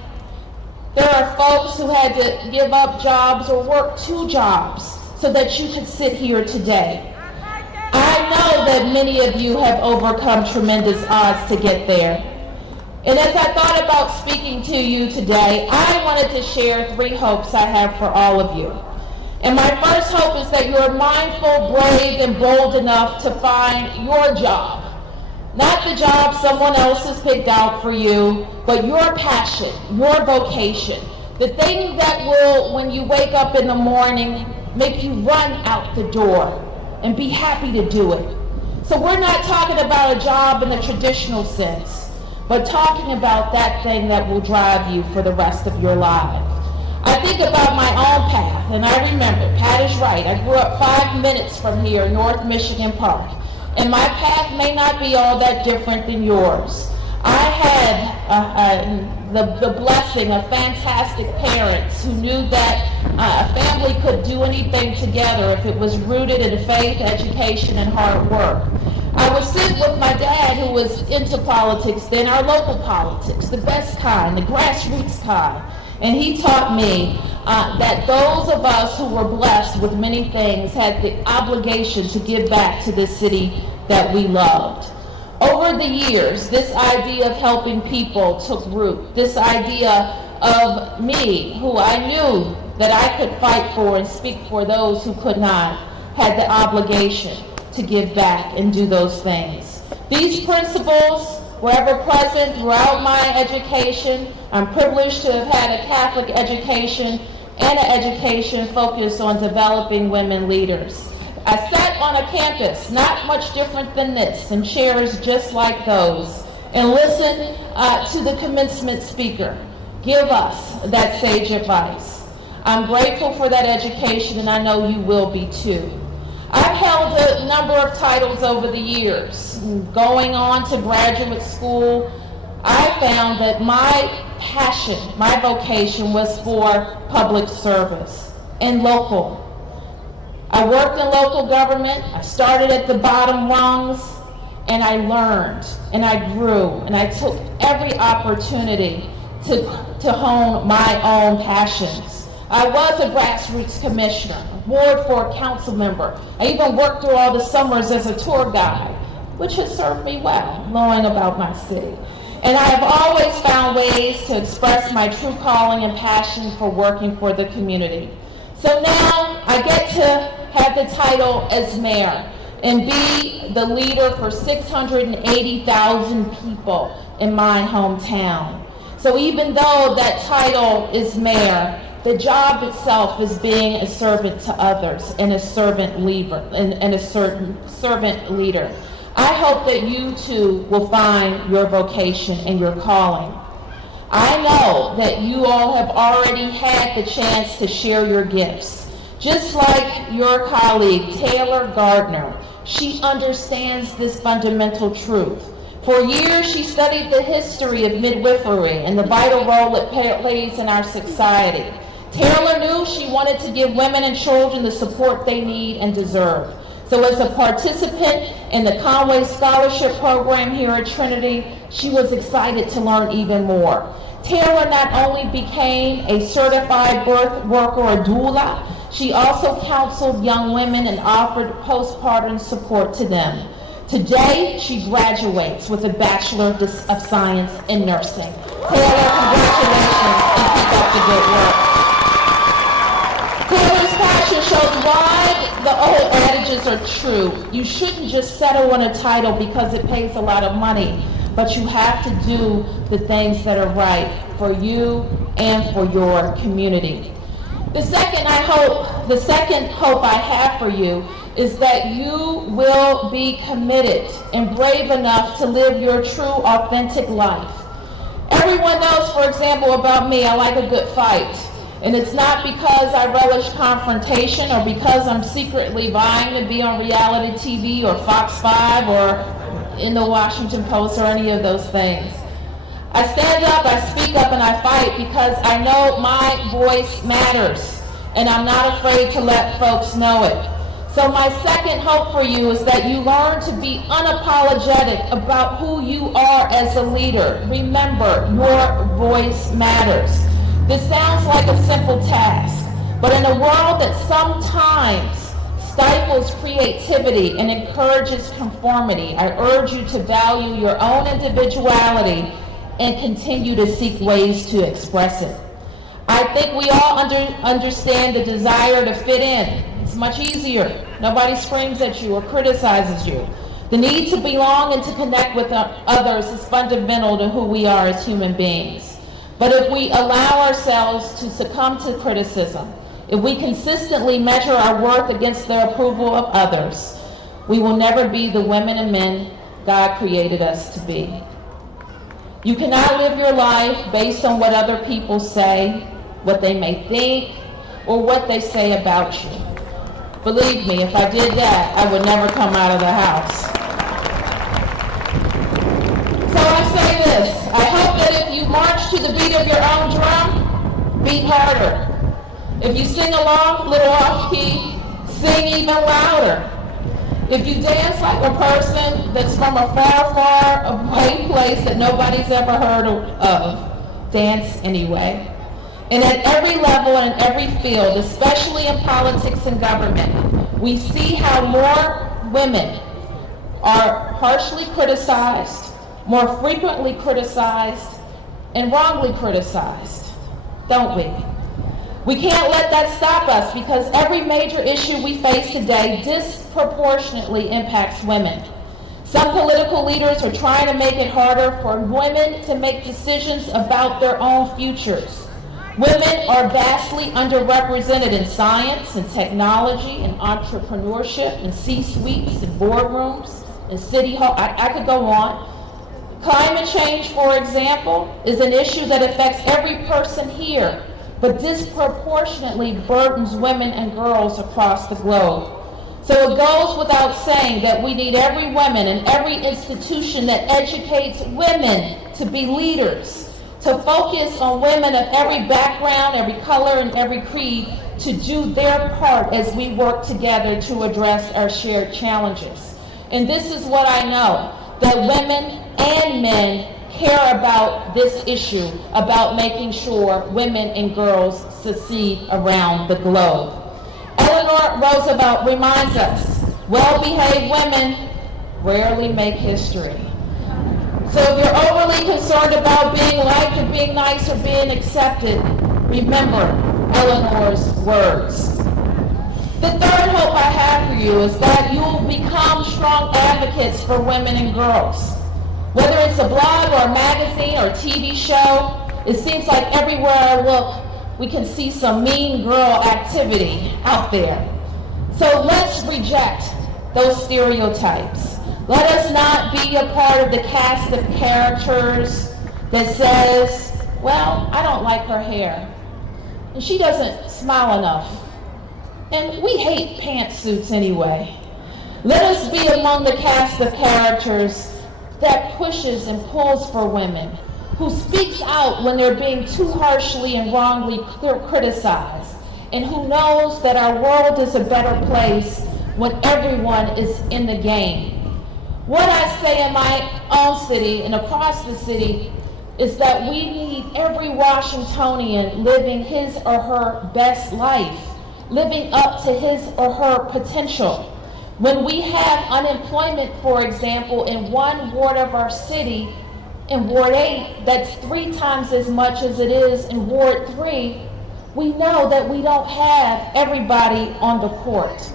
There are folks who had to give up jobs or work 2 jobs so that you could sit here today. I know that many of you have overcome tremendous odds to get there. And as I thought about speaking to you today, I wanted to share 3 hopes I have for all of you. And my first hope is that you're mindful, brave, and bold enough to find your job. Not the job someone else has picked out for you, but your passion, your vocation. The thing that will, when you wake up in the morning, make you run out the door and be happy to do it. So we're not talking about a job in the traditional sense, but talking about that thing that will drive you for the rest of your life. I think about my own path, and I remember, Pat is right, I grew up 5 minutes from here, North Michigan Park, and my path may not be all that different than yours. I had the blessing of fantastic parents who knew that a family could do anything together if it was rooted in faith, education, and hard work. I would sit with my dad, who was into politics then, our local politics, the best kind, the grassroots kind. And he taught me that those of us who were blessed with many things had the obligation to give back to this city that we loved. Over the years, this idea of helping people took root. This idea of me, who I knew that I could fight for and speak for those who could not, had the obligation to give back and do those things. These principles were ever present throughout my education. I'm privileged to have had a Catholic education and an education focused on developing women leaders. I sat on a campus, not much different than this, in chairs just like those, and listened to the commencement speaker give us that sage advice. I'm grateful for that education, and I know you will be too. I've held a number of titles over the years. Going on to graduate school, I found that my passion, my vocation was for public service and local. I worked in local government. I started at the bottom rungs, and I learned, and I grew, and I took every opportunity to hone my own passions. I was a grassroots commissioner, ward 4 council member. I even worked through all the summers as a tour guide, which has served me well, knowing about my city. And I have always found ways to express my true calling and passion for working for the community. So now I get to have the title as mayor and be the leader for 680,000 people in my hometown. So even though that title is mayor, the job itself is being a servant to others and a servant leader. I hope that you too will find your vocation and your calling. I know that you all have already had the chance to share your gifts. Just like your colleague, Taylor Gardner, she understands this fundamental truth. For years, she studied the history of midwifery and the vital role it plays in our society. Taylor knew she wanted to give women and children the support they need and deserve. So as a participant in the Conway Scholarship Program here at Trinity, she was excited to learn even more. Taylor not only became a certified birth worker or doula, she also counseled young women and offered postpartum support to them. Today, she graduates with a Bachelor of Science in Nursing. Taylor, congratulations, and keep up the good work. Taylor's passion shows why the old adages are true. You shouldn't just settle on a title because it pays a lot of money, but you have to do the things that are right for you and for your community. The second hope I have for you is that you will be committed and brave enough to live your true, authentic life. Everyone knows, for example, about me, I like a good fight. And it's not because I relish confrontation or because I'm secretly vying to be on reality TV or Fox 5 or in the Washington Post or any of those things. I stand up, I speak up, and I fight because I know my voice matters, and I'm not afraid to let folks know it. So my second hope for you is that you learn to be unapologetic about who you are as a leader. Remember, your voice matters. This sounds like a simple task, but in a world that sometimes stifles creativity and encourages conformity, I urge you to value your own individuality and continue to seek ways to express it. I think we all understand the desire to fit in. It's much easier. Nobody screams at you or criticizes you. The need to belong and to connect with others is fundamental to who we are as human beings. But if we allow ourselves to succumb to criticism, if we consistently measure our worth against the approval of others, we will never be the women and men God created us to be. You cannot live your life based on what other people say, what they may think, or what they say about you. Believe me, if I did that, I would never come out of the house. So I say this, I hope that if you march to the beat of your own drum, beat harder. If you sing along, a little off key, sing even louder. If you dance like a person that's from a far, far away place that nobody's ever heard of, dance anyway. And at every level and in every field, especially in politics and government, we see how more women are harshly criticized, more frequently criticized, and wrongly criticized, don't we? We can't let that stop us because every major issue we face today disproportionately impacts women. Some political leaders are trying to make it harder for women to make decisions about their own futures. Women are vastly underrepresented in science and technology and entrepreneurship and C-suites and boardrooms and city hall. I could go on. Climate change, for example, is an issue that affects every person here, but disproportionately burdens women and girls across the globe. So it goes without saying that we need every woman and every institution that educates women to be leaders, to focus on women of every background, every color, and every creed to do their part as we work together to address our shared challenges. And this is what I know, that women and men care about this issue, about making sure women and girls succeed around the globe. Eleanor Roosevelt reminds us, well-behaved women rarely make history. So if you're overly concerned about being liked or being nice or being accepted, remember Eleanor's words. The third hope I have for you is that you will become strong advocates for women and girls. Whether it's a blog or a magazine or a TV show, it seems like everywhere I look, we can see some mean girl activity out there. So let's reject those stereotypes. Let us not be a part of the cast of characters that says, well, I don't like her hair, and she doesn't smile enough, and we hate pantsuits anyway. Let us be among the cast of characters that pushes and pulls for women, who speaks out when they're being too harshly and wrongly criticized, and who knows that our world is a better place when everyone is in the game. What I say in my own city and across the city is that we need every Washingtonian living his or her best life, living up to his or her potential. When we have unemployment, for example, in one ward of our city, in Ward 8, that's 3 times as much as it is in Ward 3, we know that we don't have everybody on the court.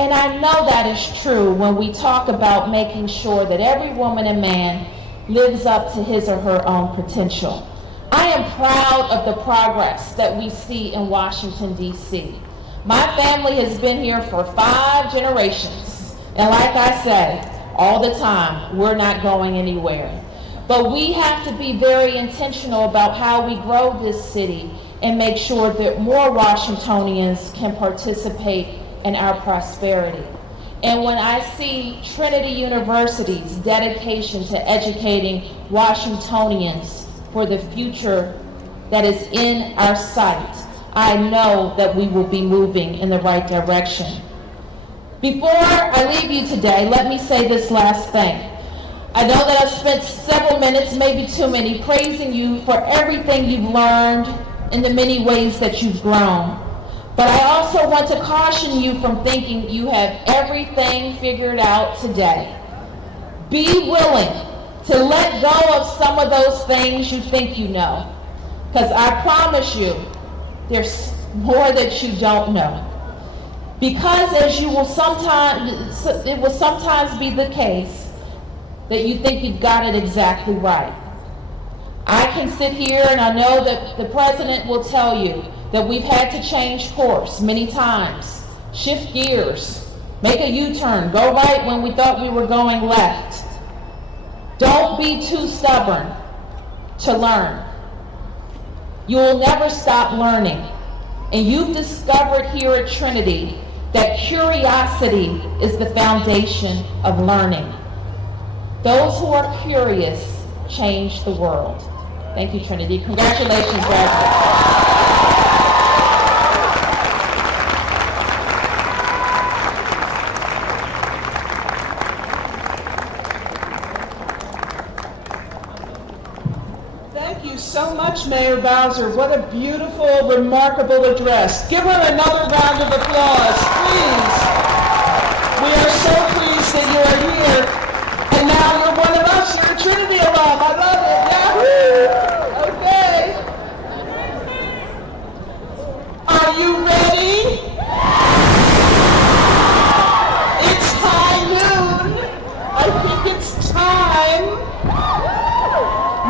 And I know that is true when we talk about making sure that every woman and man lives up to his or her own potential. I am proud of the progress that we see in Washington, D.C. My family has been here for 5 generations. And like I say, all the time, we're not going anywhere. But we have to be very intentional about how we grow this city and make sure that more Washingtonians can participate in our prosperity. And when I see Trinity University's dedication to educating Washingtonians for the future that is in our sight, I know that we will be moving in the right direction. Before I leave you today, let me say this last thing. I know that I've spent several minutes, maybe too many, praising you for everything you've learned and the many ways that you've grown. But I also want to caution you from thinking you have everything figured out today. Be willing to let go of some of those things you think you know. Because I promise you, there's more that you don't know. Because as you will sometimes, it will sometimes be the case that you think you've got it exactly right. I can sit here and I know that the president will tell you that we've had to change course many times, shift gears, make a U-turn, go right when we thought we were going left. Don't be too stubborn to learn. You will never stop learning. And you've discovered here at Trinity that curiosity is the foundation of learning. Those who are curious change the world. Thank you, Trinity. Congratulations, graduates. Thank you so much, Mayor Bowser. What a beautiful, remarkable address. Give her another round of applause, please. We are so pleased that you are here. And now you're one of us. You're a Trinity alum. I love it. Yahoo! Okay. Are you ready? It's high noon. I think it's time.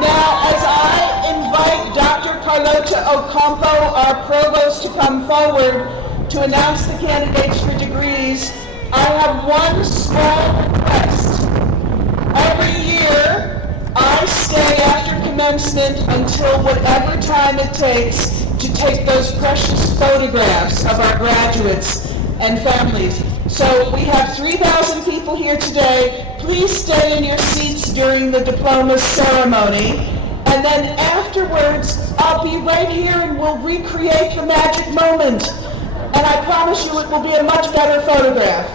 Now, as I invite Dr. Carlota Ocampo, our provost, to come forward to announce the candidates for degrees, I have one small request. Every year, I stay after commencement until whatever time it takes to take those precious photographs of our graduates and families. So we have 3,000 people here today. Please stay in your seats during the diploma ceremony. And then afterwards, I'll be right here and we'll recreate the magic moment. And I promise you it will be a much better photograph.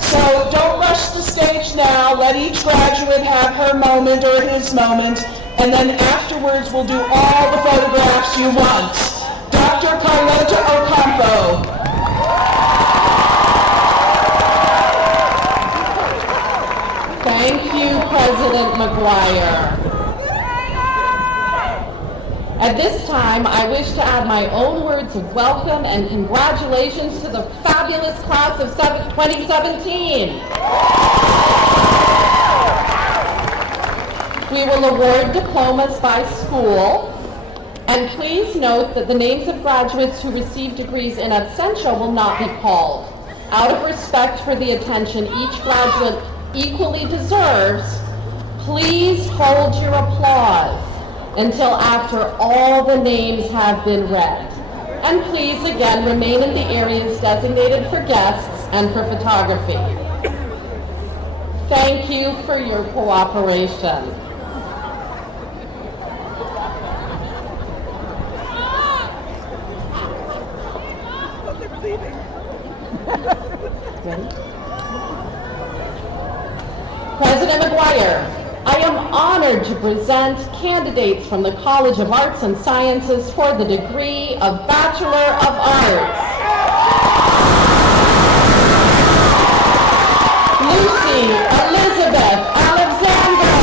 So don't rush the stage now. Let each graduate have her moment or his moment. And then afterwards, we'll do all the photographs you want. Dr. Carlota Ocampo. Thank you, President McGuire. At this time, I wish to add my own words of welcome and congratulations to the fabulous class of 2017. We will award diplomas by school, and please note that the names of graduates who receive degrees in absentia will not be called. Out of respect for the attention each graduate equally deserves, please hold your applause until after all the names have been read. And please again remain in the areas designated for guests and for photography. Thank you for your cooperation. President McGuire, I am honored to present candidates from the College of Arts and Sciences for the degree of Bachelor of Arts. Lucy Elizabeth Alexander.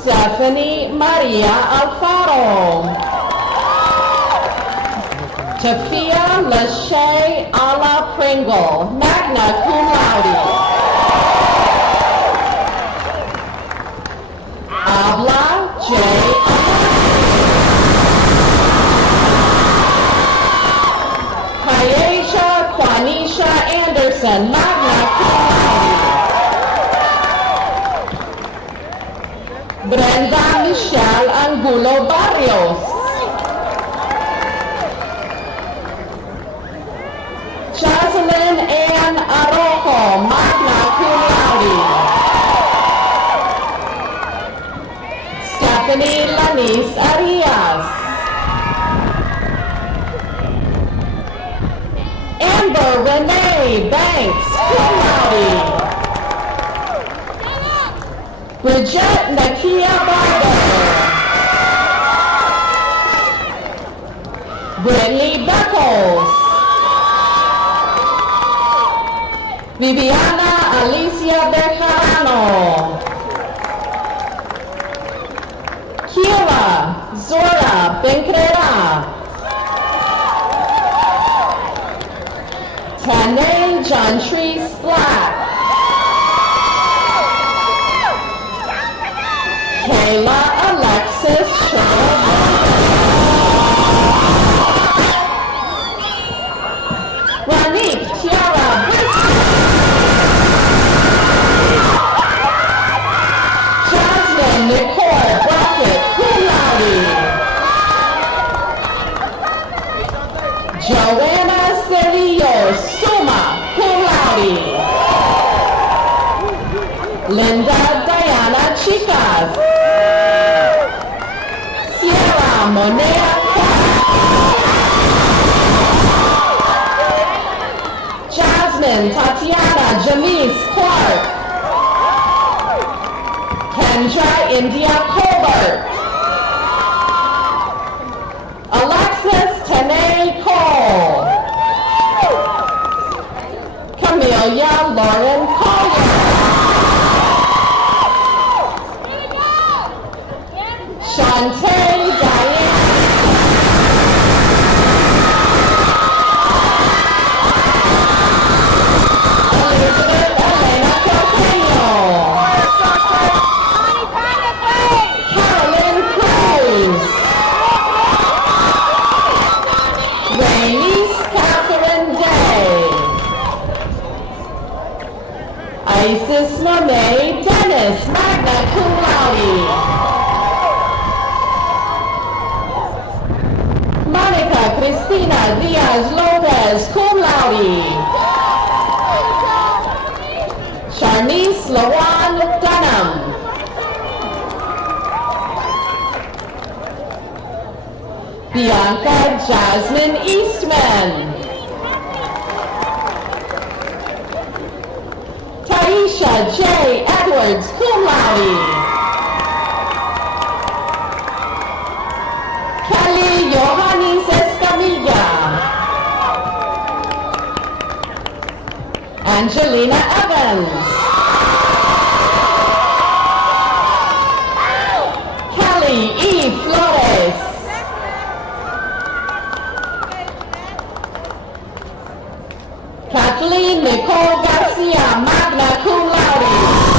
Stephanie Maria Alfaro. Tafia Lachey Ala Pringle, magna cum laude. Abla J. Kayeja Quanisha Anderson, magna cum laude. Brenda Michelle Angulo Barrios. Jocelyn Ann Arojo, magna cum laude. Stephanie Lanice Arias. Amber Renee Banks, cum laude. Bridget Nakia Barber. Brittany Beckles. Viviana Alicia Bejarano. Kira Zora Benkrera, Tane John Trees Black, Kayla Alexis Cheryl, Ranique Tiara Briscoe, Jasmine Nicole Brackett, cum laude, Joanna Cerillo Suma, cum laude, Linda Diana Chicas, Sierra Monea Jasmine Tatiana Janice Clark, Kendra India Colbert, Alexis Tanae Cole, Camelia Lauren Collier, Shantae Diane, Elizabeth Elena Cocaño, Carolyn Cruz, Rainice Catherine Day, Isis Monet Dennis, magna cum laude, Monica Cristina Diaz Lopez, cum laude, Charnice Lawan Dunham, Bianca Jasmine Eastman, Taisha J. Edwards, cum laude, Kelly Johannes Escamilla, Angelina Evans, Kelly E. Flores, Kathleen Nicole Garcia, magna cum laude,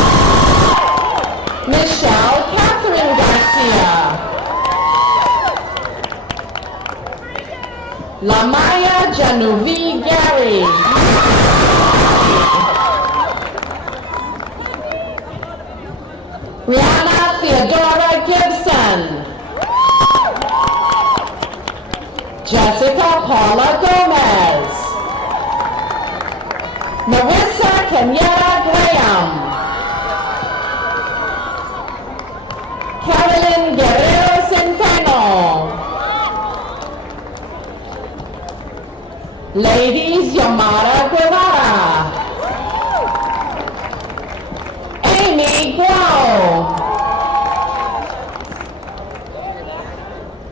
Michelle Catherine Garcia, Lamaya Genevieve Gary, Rihanna Theodora Gibson, Jessica Paula Gomez, Marissa Kenyatta Graham, Carolyn Guerrero Centeno, Ladies Yamara Guevara, Amy Guo,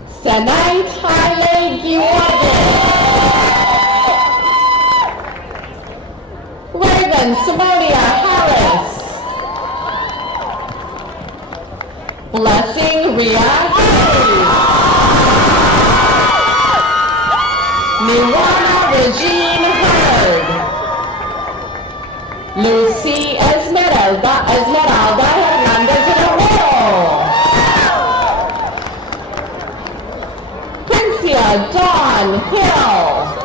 Senait Haile Giwade, Raven Simonia Harris, Blessing Ria Hayes, Miwana Regine Hurd, Lucy Esmeralda Hernandez Romero, Princia Dawn Hill,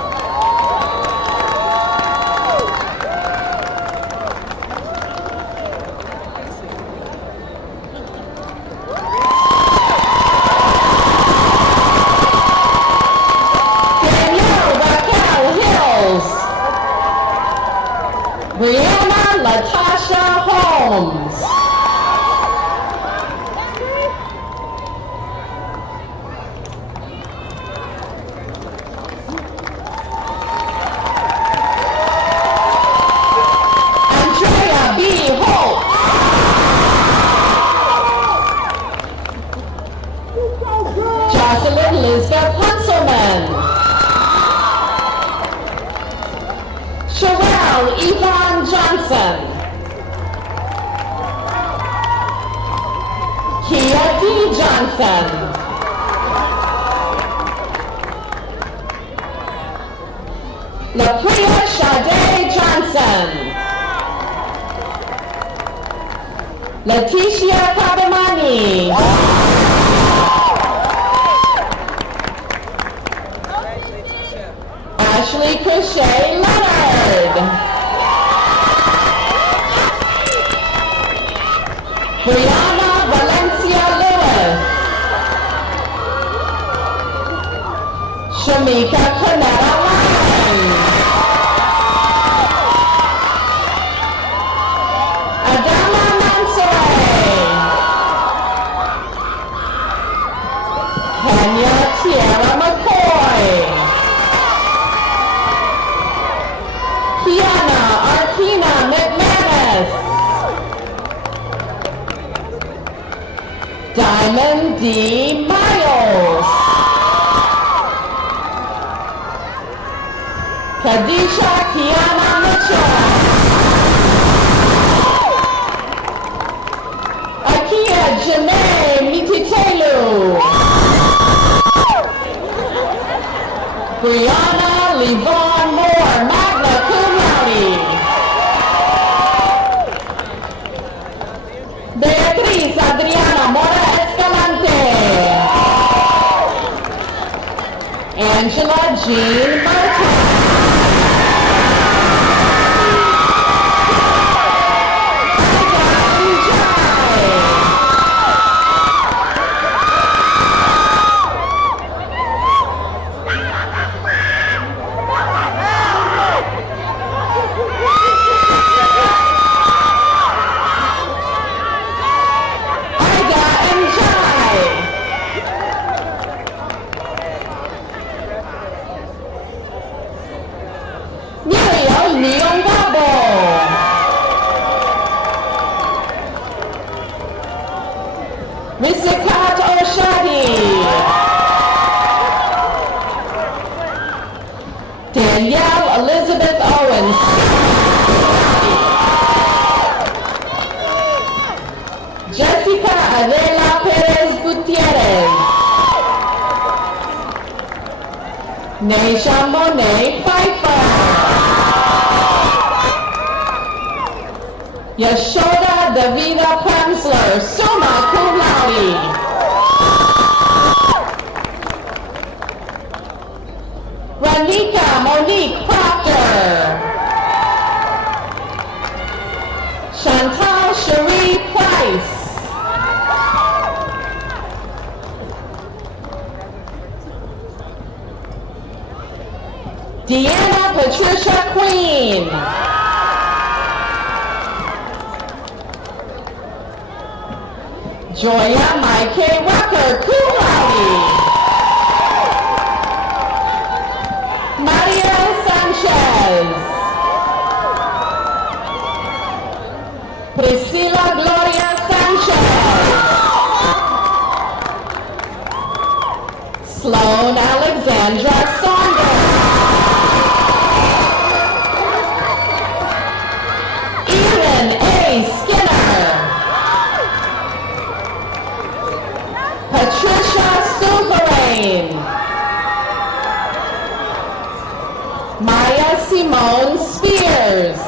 Brianna Latasha Holmes, Andrea B. Holt, Jocelyn Lisbeth Hunselman, Sherelle Yvonne Johnson, Johnson. LaPria Sade Johnson. Leticia Padamani. Ashley Crochet Leonard. Brianna Valencia Lewis. Shamika Canetta Lang. Adama Mansoray. Kenya Tierra McCoy. Kiana Arkina McManus. Diamond D. Miles. Kadisha Kiana Mitchell. Akia Janae Mititelu. Brianna Levon Moore, magna cum laude. Beatriz Adriana Mora Escalante. Angela Jean Martin. Visikat Oshadi. Danielle Elizabeth Owens. Jessica Adela Perez Gutierrez. Neisha Monet Pfeiffer. Yashoda Davida Pamsler, summa cum laude. Ranika Monique Proctor. Chantal Cherie Price. Deanna Patricia Queen. Joya Mike Rucker, cum laude. Maria Sanchez. Priscilla Gloria Sanchez. Sloan Alexandra Saunders. Evan A. Skinner. Patricia Souverain. Maya Simone Spears.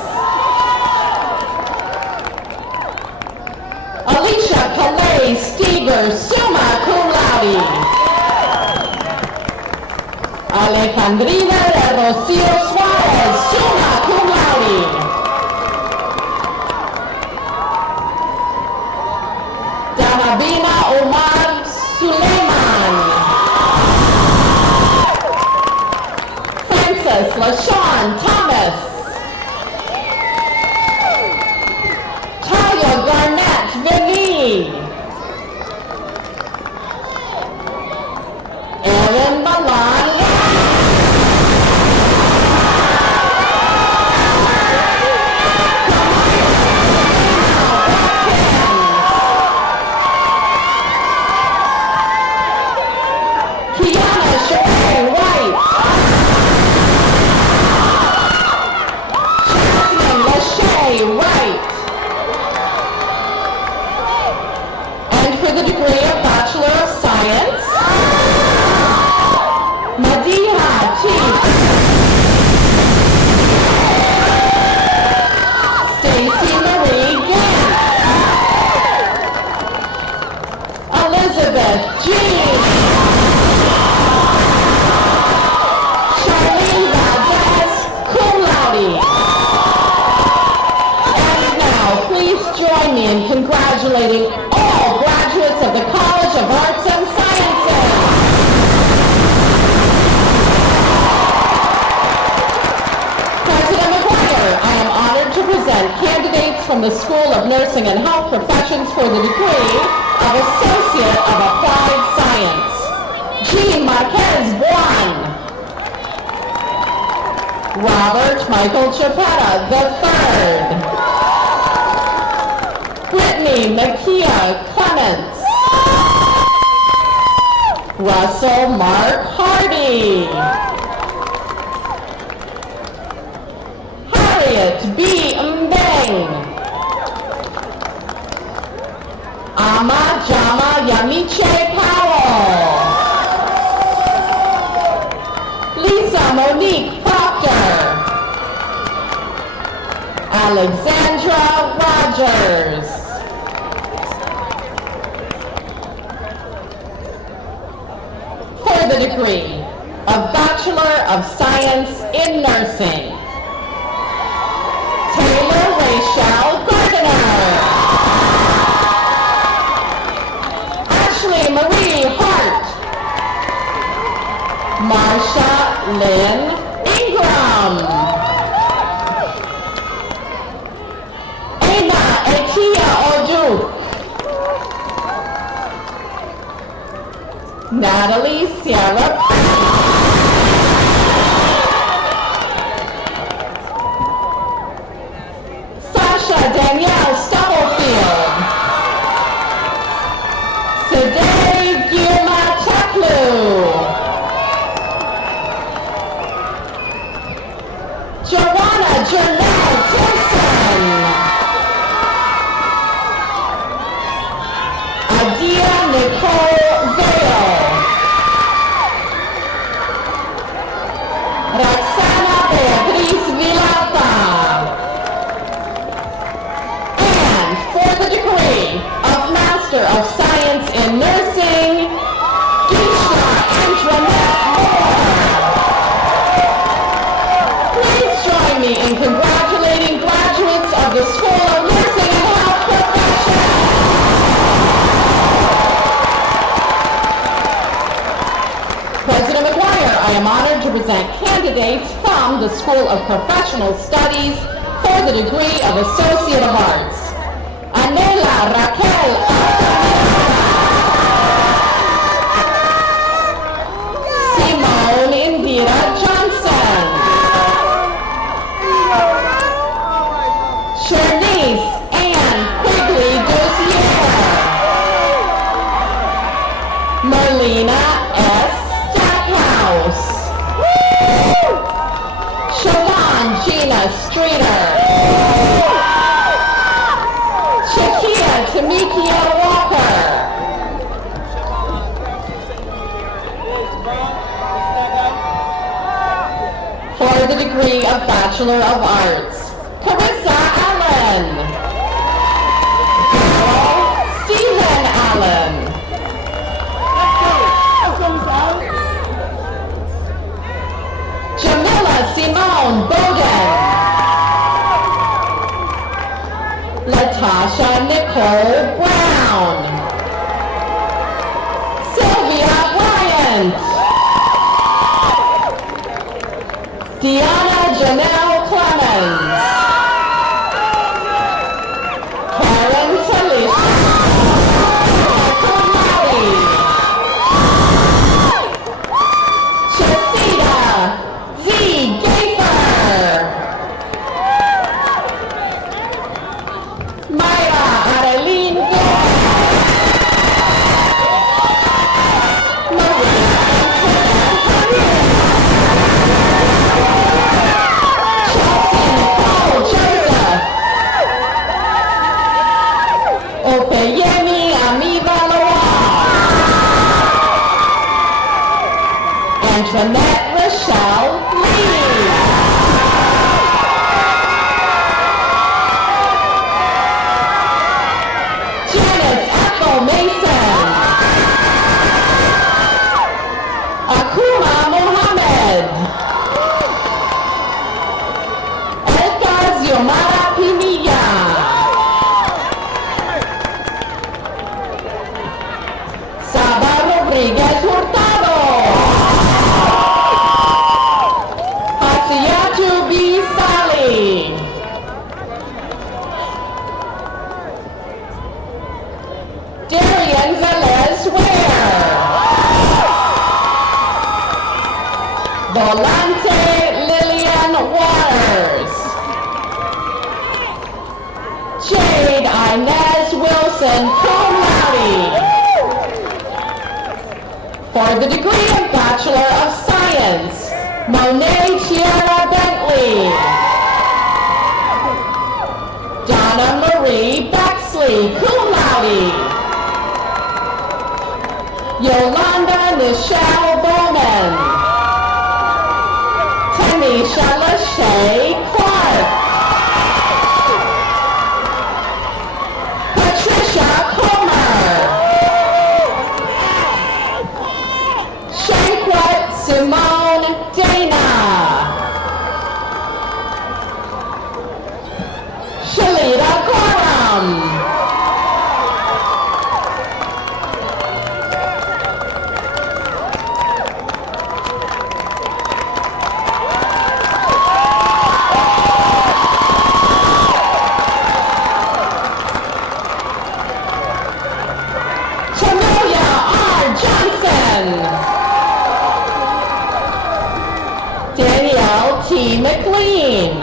Alicia Calais Steger, summa cum laude. Alejandrina de Rocio Suarez, summa cum laude. Dahabina Omar Suleiman. Francis LaShawn Thomas. Talia Garnett Vinny. Aaron Milan. join me in congratulating all graduates of the College of Arts and Sciences. President McGuire, I am honored to present candidates from the School of Nursing and Health Professions for the degree of Associate of Applied Science. G. Marquez Buon. Robert Michael Chapetta III. Brittany Makia Clements. Russell Mark Hardy. Harriet B. Mbeng. Ama Jama Yamiche Powell. Lisa Monique Proctor. Alexandra Rogers. For the degree of Bachelor of Science in Nursing, Taylor Rachel Gardiner. Ashley Marie Hart. Marsha Lynn Ingram. Ena Etia Odu. Natalie Sierra. Sasha Danielle Stubblefield. Sidney Gilma Chaklu. Joanna Janelle Gibson. Adia Nicole Vale. Roxana Beatriz Vilata. And for the degree of Master of Science in Nursing, Gisha Antoinette Moore. Please join me in congratulating graduates of the School of Nursing and Health Professions. President McGuire, I am honored to present candidates from the School of Professional Studies for the degree of Associate of Arts. Anela Raquel Simone Indira Johnson. Shanice Ann Quigley Dozier. Merlina S. Stackhouse. Siobhan Gina Streeter. Shakia Tamikia Walker. For the degree of Bachelor of Arts, Carissa Allen. Daryl Stephen Allen. Jamila Simone Bowden. Latasha Nicole Brown. Sylvia Bryant. Deanna Janelle Clemens. Karen Talisha. Kumari. Chasita Z. Gafer. Myra Adeline Gomez. Maria Chelsea Nicole Joseph. Opeyemi Amiba Lawal. Antoinette Rochelle Lee. Janice Ethel Mason. Akuma Mohammed. Elka Xiomara Pinilla. Darian Velez Ware. Volante Lillian Waters. Jade Inez Wilson, cum laude. For the degree of Bachelor of Science, Monet Tiara Bentley. Donna Marie Bexley, cum laude. Yolanda Nichelle Bowman. Tanisha Lachey Clark. Patricia Comer. Shankwat Simone Dana. Shalita Gorham. Tamelia R. Johnson. Danielle T. McLean.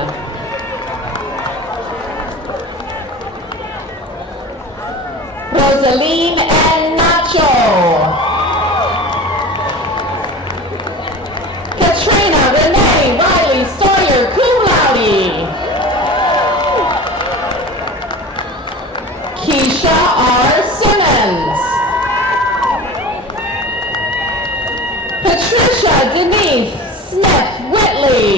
Rosaline N. Nacho. Katrina Renee Riley Sawyer, cum laude. Keisha R. Simmons. Patricia Denise Smith Whitley.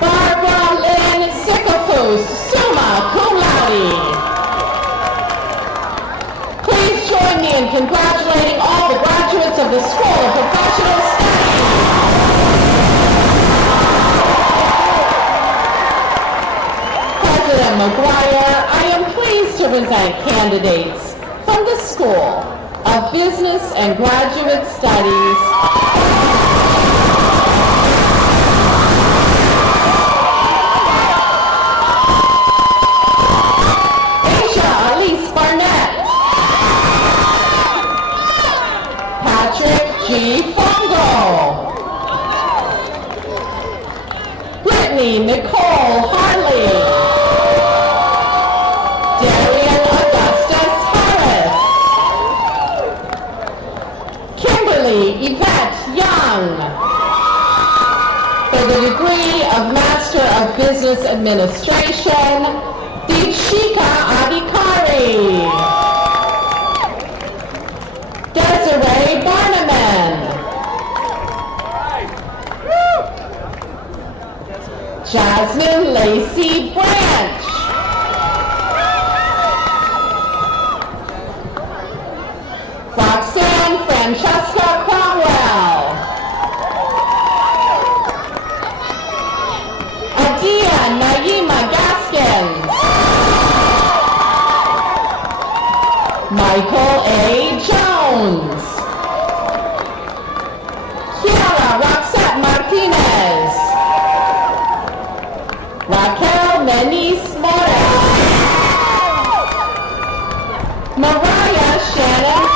Barbara Lynn Sycophus, summa cum laude. Please join me in congratulating all the graduates of the School of Professional Studies. President McGuire, I am pleased to present candidates from the School of Business and Graduate Studies. Asia Elise Barnett. Patrick G. Fongo. Brittany Nicole Harley. Darian Augustus Harris. Kimberly Yvette Young. For the degree of Master of Business Administration, Deepshika Adhikari. Desiree Barneman. Jasmine Lacey Branch. Roxanne Francesca Cromwell. Adia Naima Gaskins. Michael A. Jones. Kiara Roxette Martinez. Raquel Menis Morales. Mariah Shannon.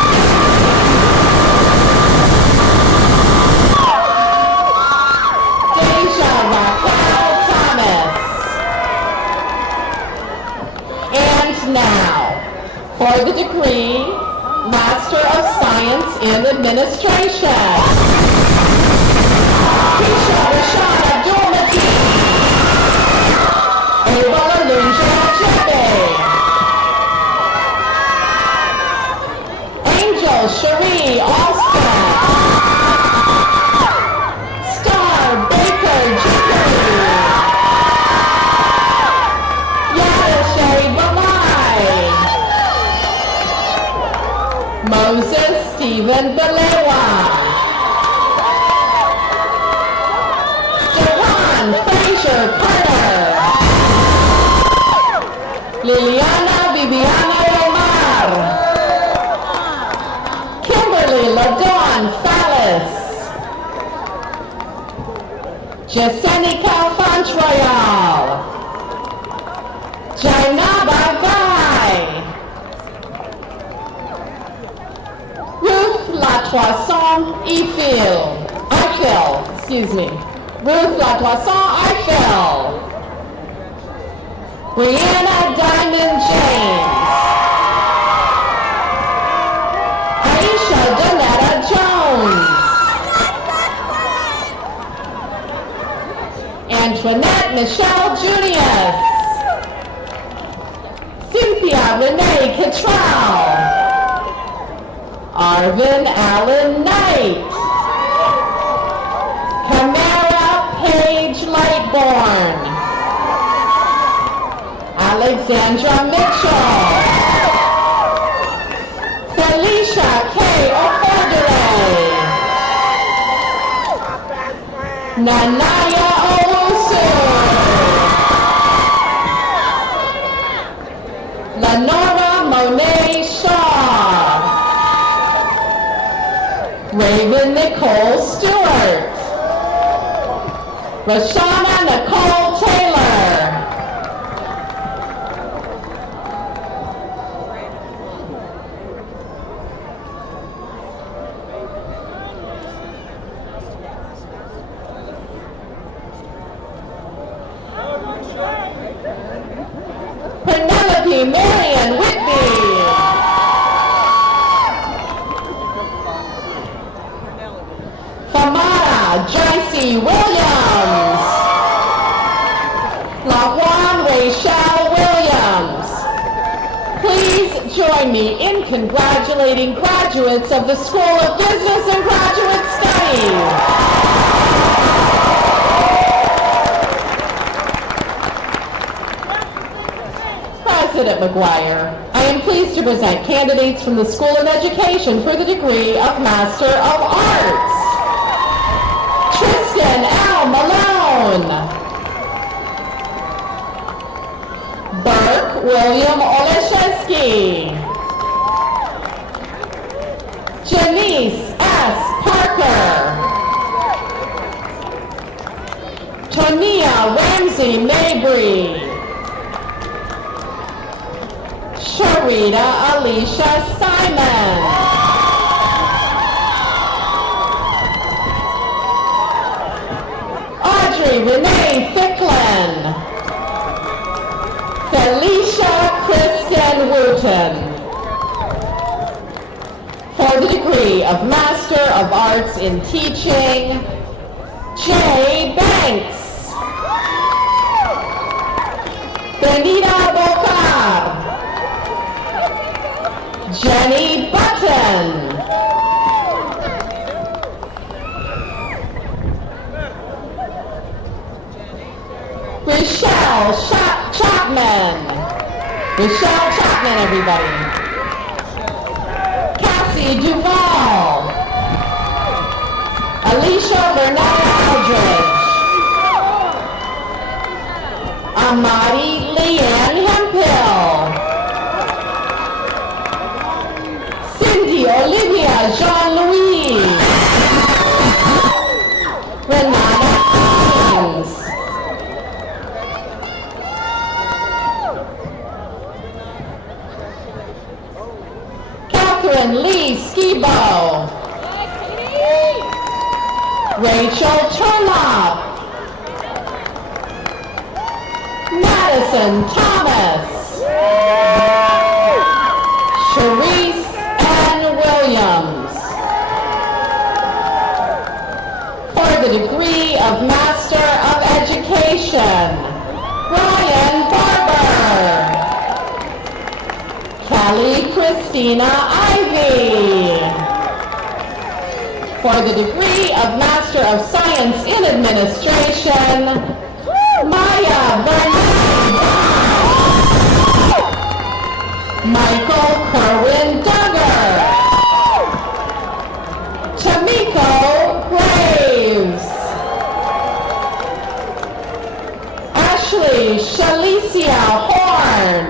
Deja Raquel Thomas. And now, for the degree, Master of Science in Administration. Keisha Rashad Abdul-Majid. Ava Lunja Jebe. Angel Cherie Alston. Star Baker Jickery. Yadishay Balai. Moses Stephen Balewa. Dewan Fraser Carter. Liliana Bibiana Omar. Kimberly LaDawn Fallis. Jesenica Fontroyal. Jainaba Vai. Latoisson Eiffel, excuse me. Ruth Latoisson Eiffel. Brianna Diamond James. Aisha Donetta Jones. Antoinette Michelle Junius. Cynthia Renee Cottrell. Arvin Allen Knight. Camara Paige Lightborn. Alexandra Mitchell. Felicia K. O'Fordere. Nanaya Owusu. Lenora Monet Shaw. Raven Nicole Stewart. Rashana Nicole Taylor. Penelope Marion Whitby. Famara Joycey Williams. LaJuan Rachel Williams. Please join me in congratulating graduates of the School of Business and Graduate Studies. President McGuire, I am pleased to present candidates from the School of Education for the degree of Master of Arts. Tristan L. Malone. Burke William Oleszewski. Janice S. Parker. Tonia Ramsey Mabry. Sharita Alicia Simon. Audrey Renee Ficklin. Felicia Kristen Wooten. For the degree of Master of Arts in Teaching, Jay Banks. Benita Bocar. Jenny Button. Rochelle Chapman. Rochelle Chapman, everybody. Cassie Duvall. Alicia Bernard Aldridge. Amadi Leanne Hemphill. Cindy Olivia Jean-Louis. Renata Hines. Catherine Lee Skibo. Rachel Turlop. Madison Thomas. Sharice Ann Williams. For the degree of Master of Education, Brian Barber. Kelly Christina Ivy. For the degree of Master of Science in Administration, Maya Bernard. Michael Kerwin Duggar. Tamiko Graves. Ashley Shalicia Horn.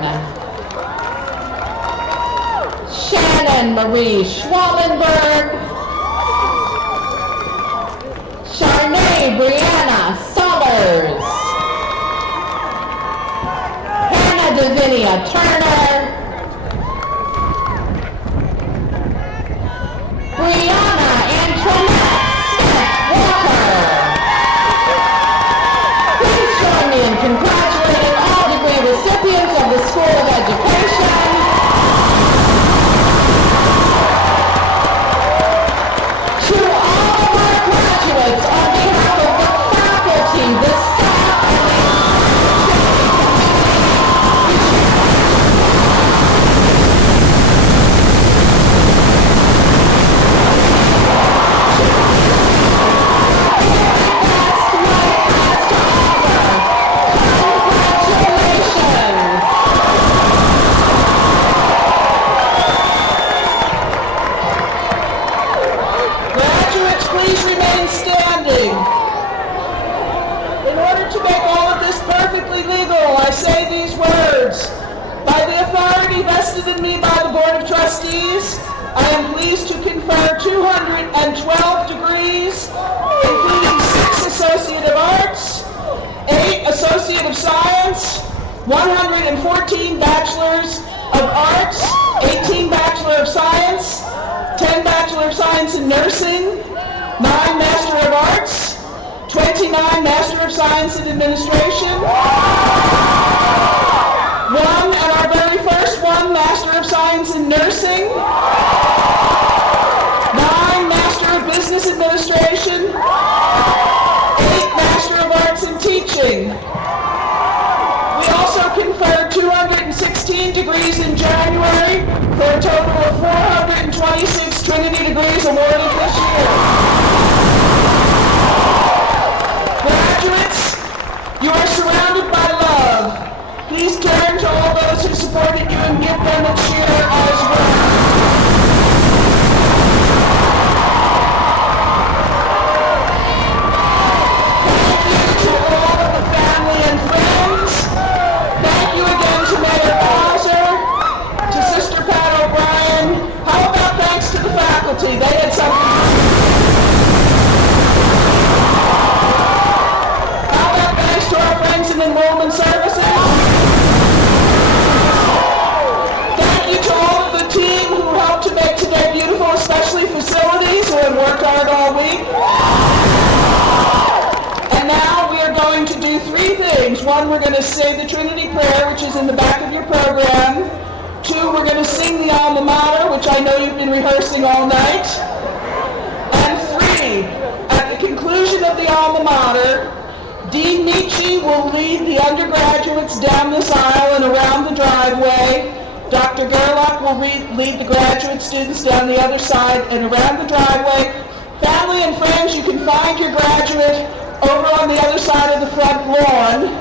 Shannon Marie Schwallenberg. Charnay Brianna Sullers. Hannah Davinia Turner. Brianna vested in me by the Board of Trustees, I am pleased to confer 212 degrees, including 6 Associate of Arts, 8 Associate of Science, 114 Bachelors of Arts, 18 Bachelor of Science, 10 Bachelor of Science in Nursing, 9 Master of Arts, 29 Master of Science in Administration, 1 and our very first one Master of Science in Nursing, 9 Master of Business Administration, 8 Master of Arts in Teaching. We also conferred 216 degrees in January for a total of 426 Trinity degrees awarded this year. Graduates, you are surrounded by love. Please turn to all those who supported you and give them a cheer as well. Thank you to all of the family and friends. Thank you again to Mayor Bowser, to Sister Pat O'Brien. How about thanks to the faculty? They had something to do. How about thanks to our friends in enrollment services? Thank you to all of the team who helped to make today beautiful, especially facilities who have worked hard all week. And now we are going to do 3 things. 1, we're going to say the Trinity Prayer, which is in the back of your program. 2, we're going to sing the alma mater, which I know you've been rehearsing all night. And 3, at the conclusion of the alma mater, Dean Nietzsche will lead the undergraduates down this aisle and around the driveway. Dr. Gerlach will lead the graduate students down the other side and around the driveway. Family and friends, you can find your graduate over on the other side of the front lawn.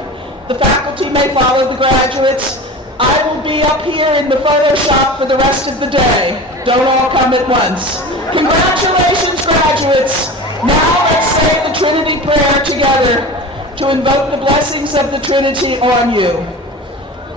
The faculty may follow the graduates. I will be up here in the photo shop for the rest of the day. Don't all come at once. Congratulations, graduates. Now let's say the Trinity Prayer together to invoke the blessings of the Trinity on you.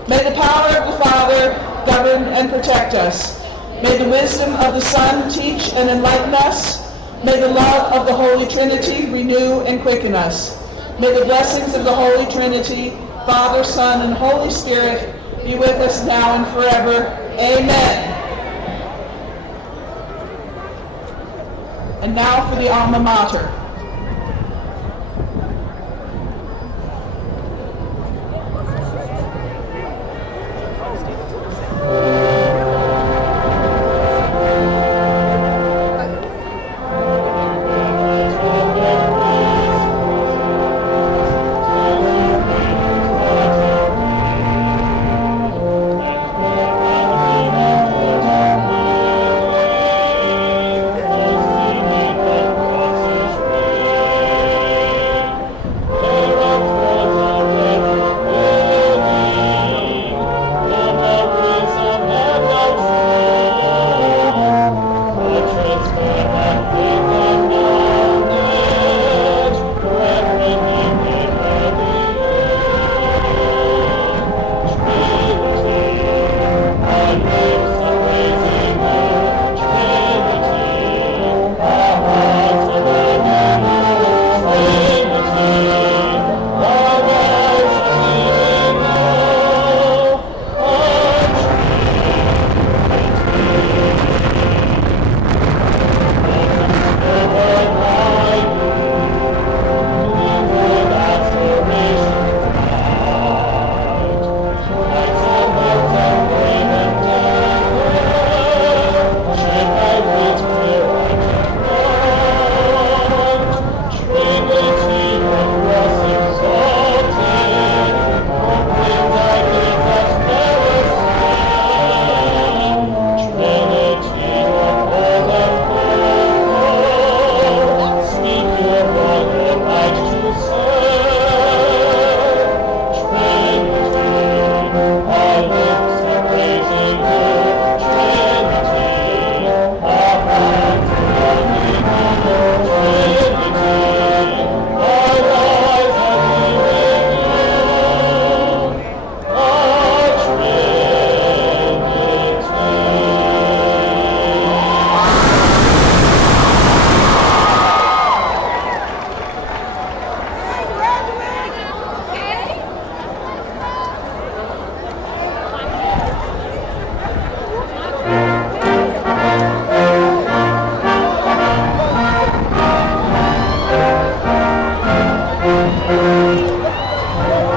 May the power of the Father govern and protect us. May the wisdom of the Son teach and enlighten us. May the love of the Holy Trinity renew and quicken us. May the blessings of the Holy Trinity, Father, Son, and Holy Spirit be with us now and forever. Amen. And now for the alma mater. Thank you. Thank you.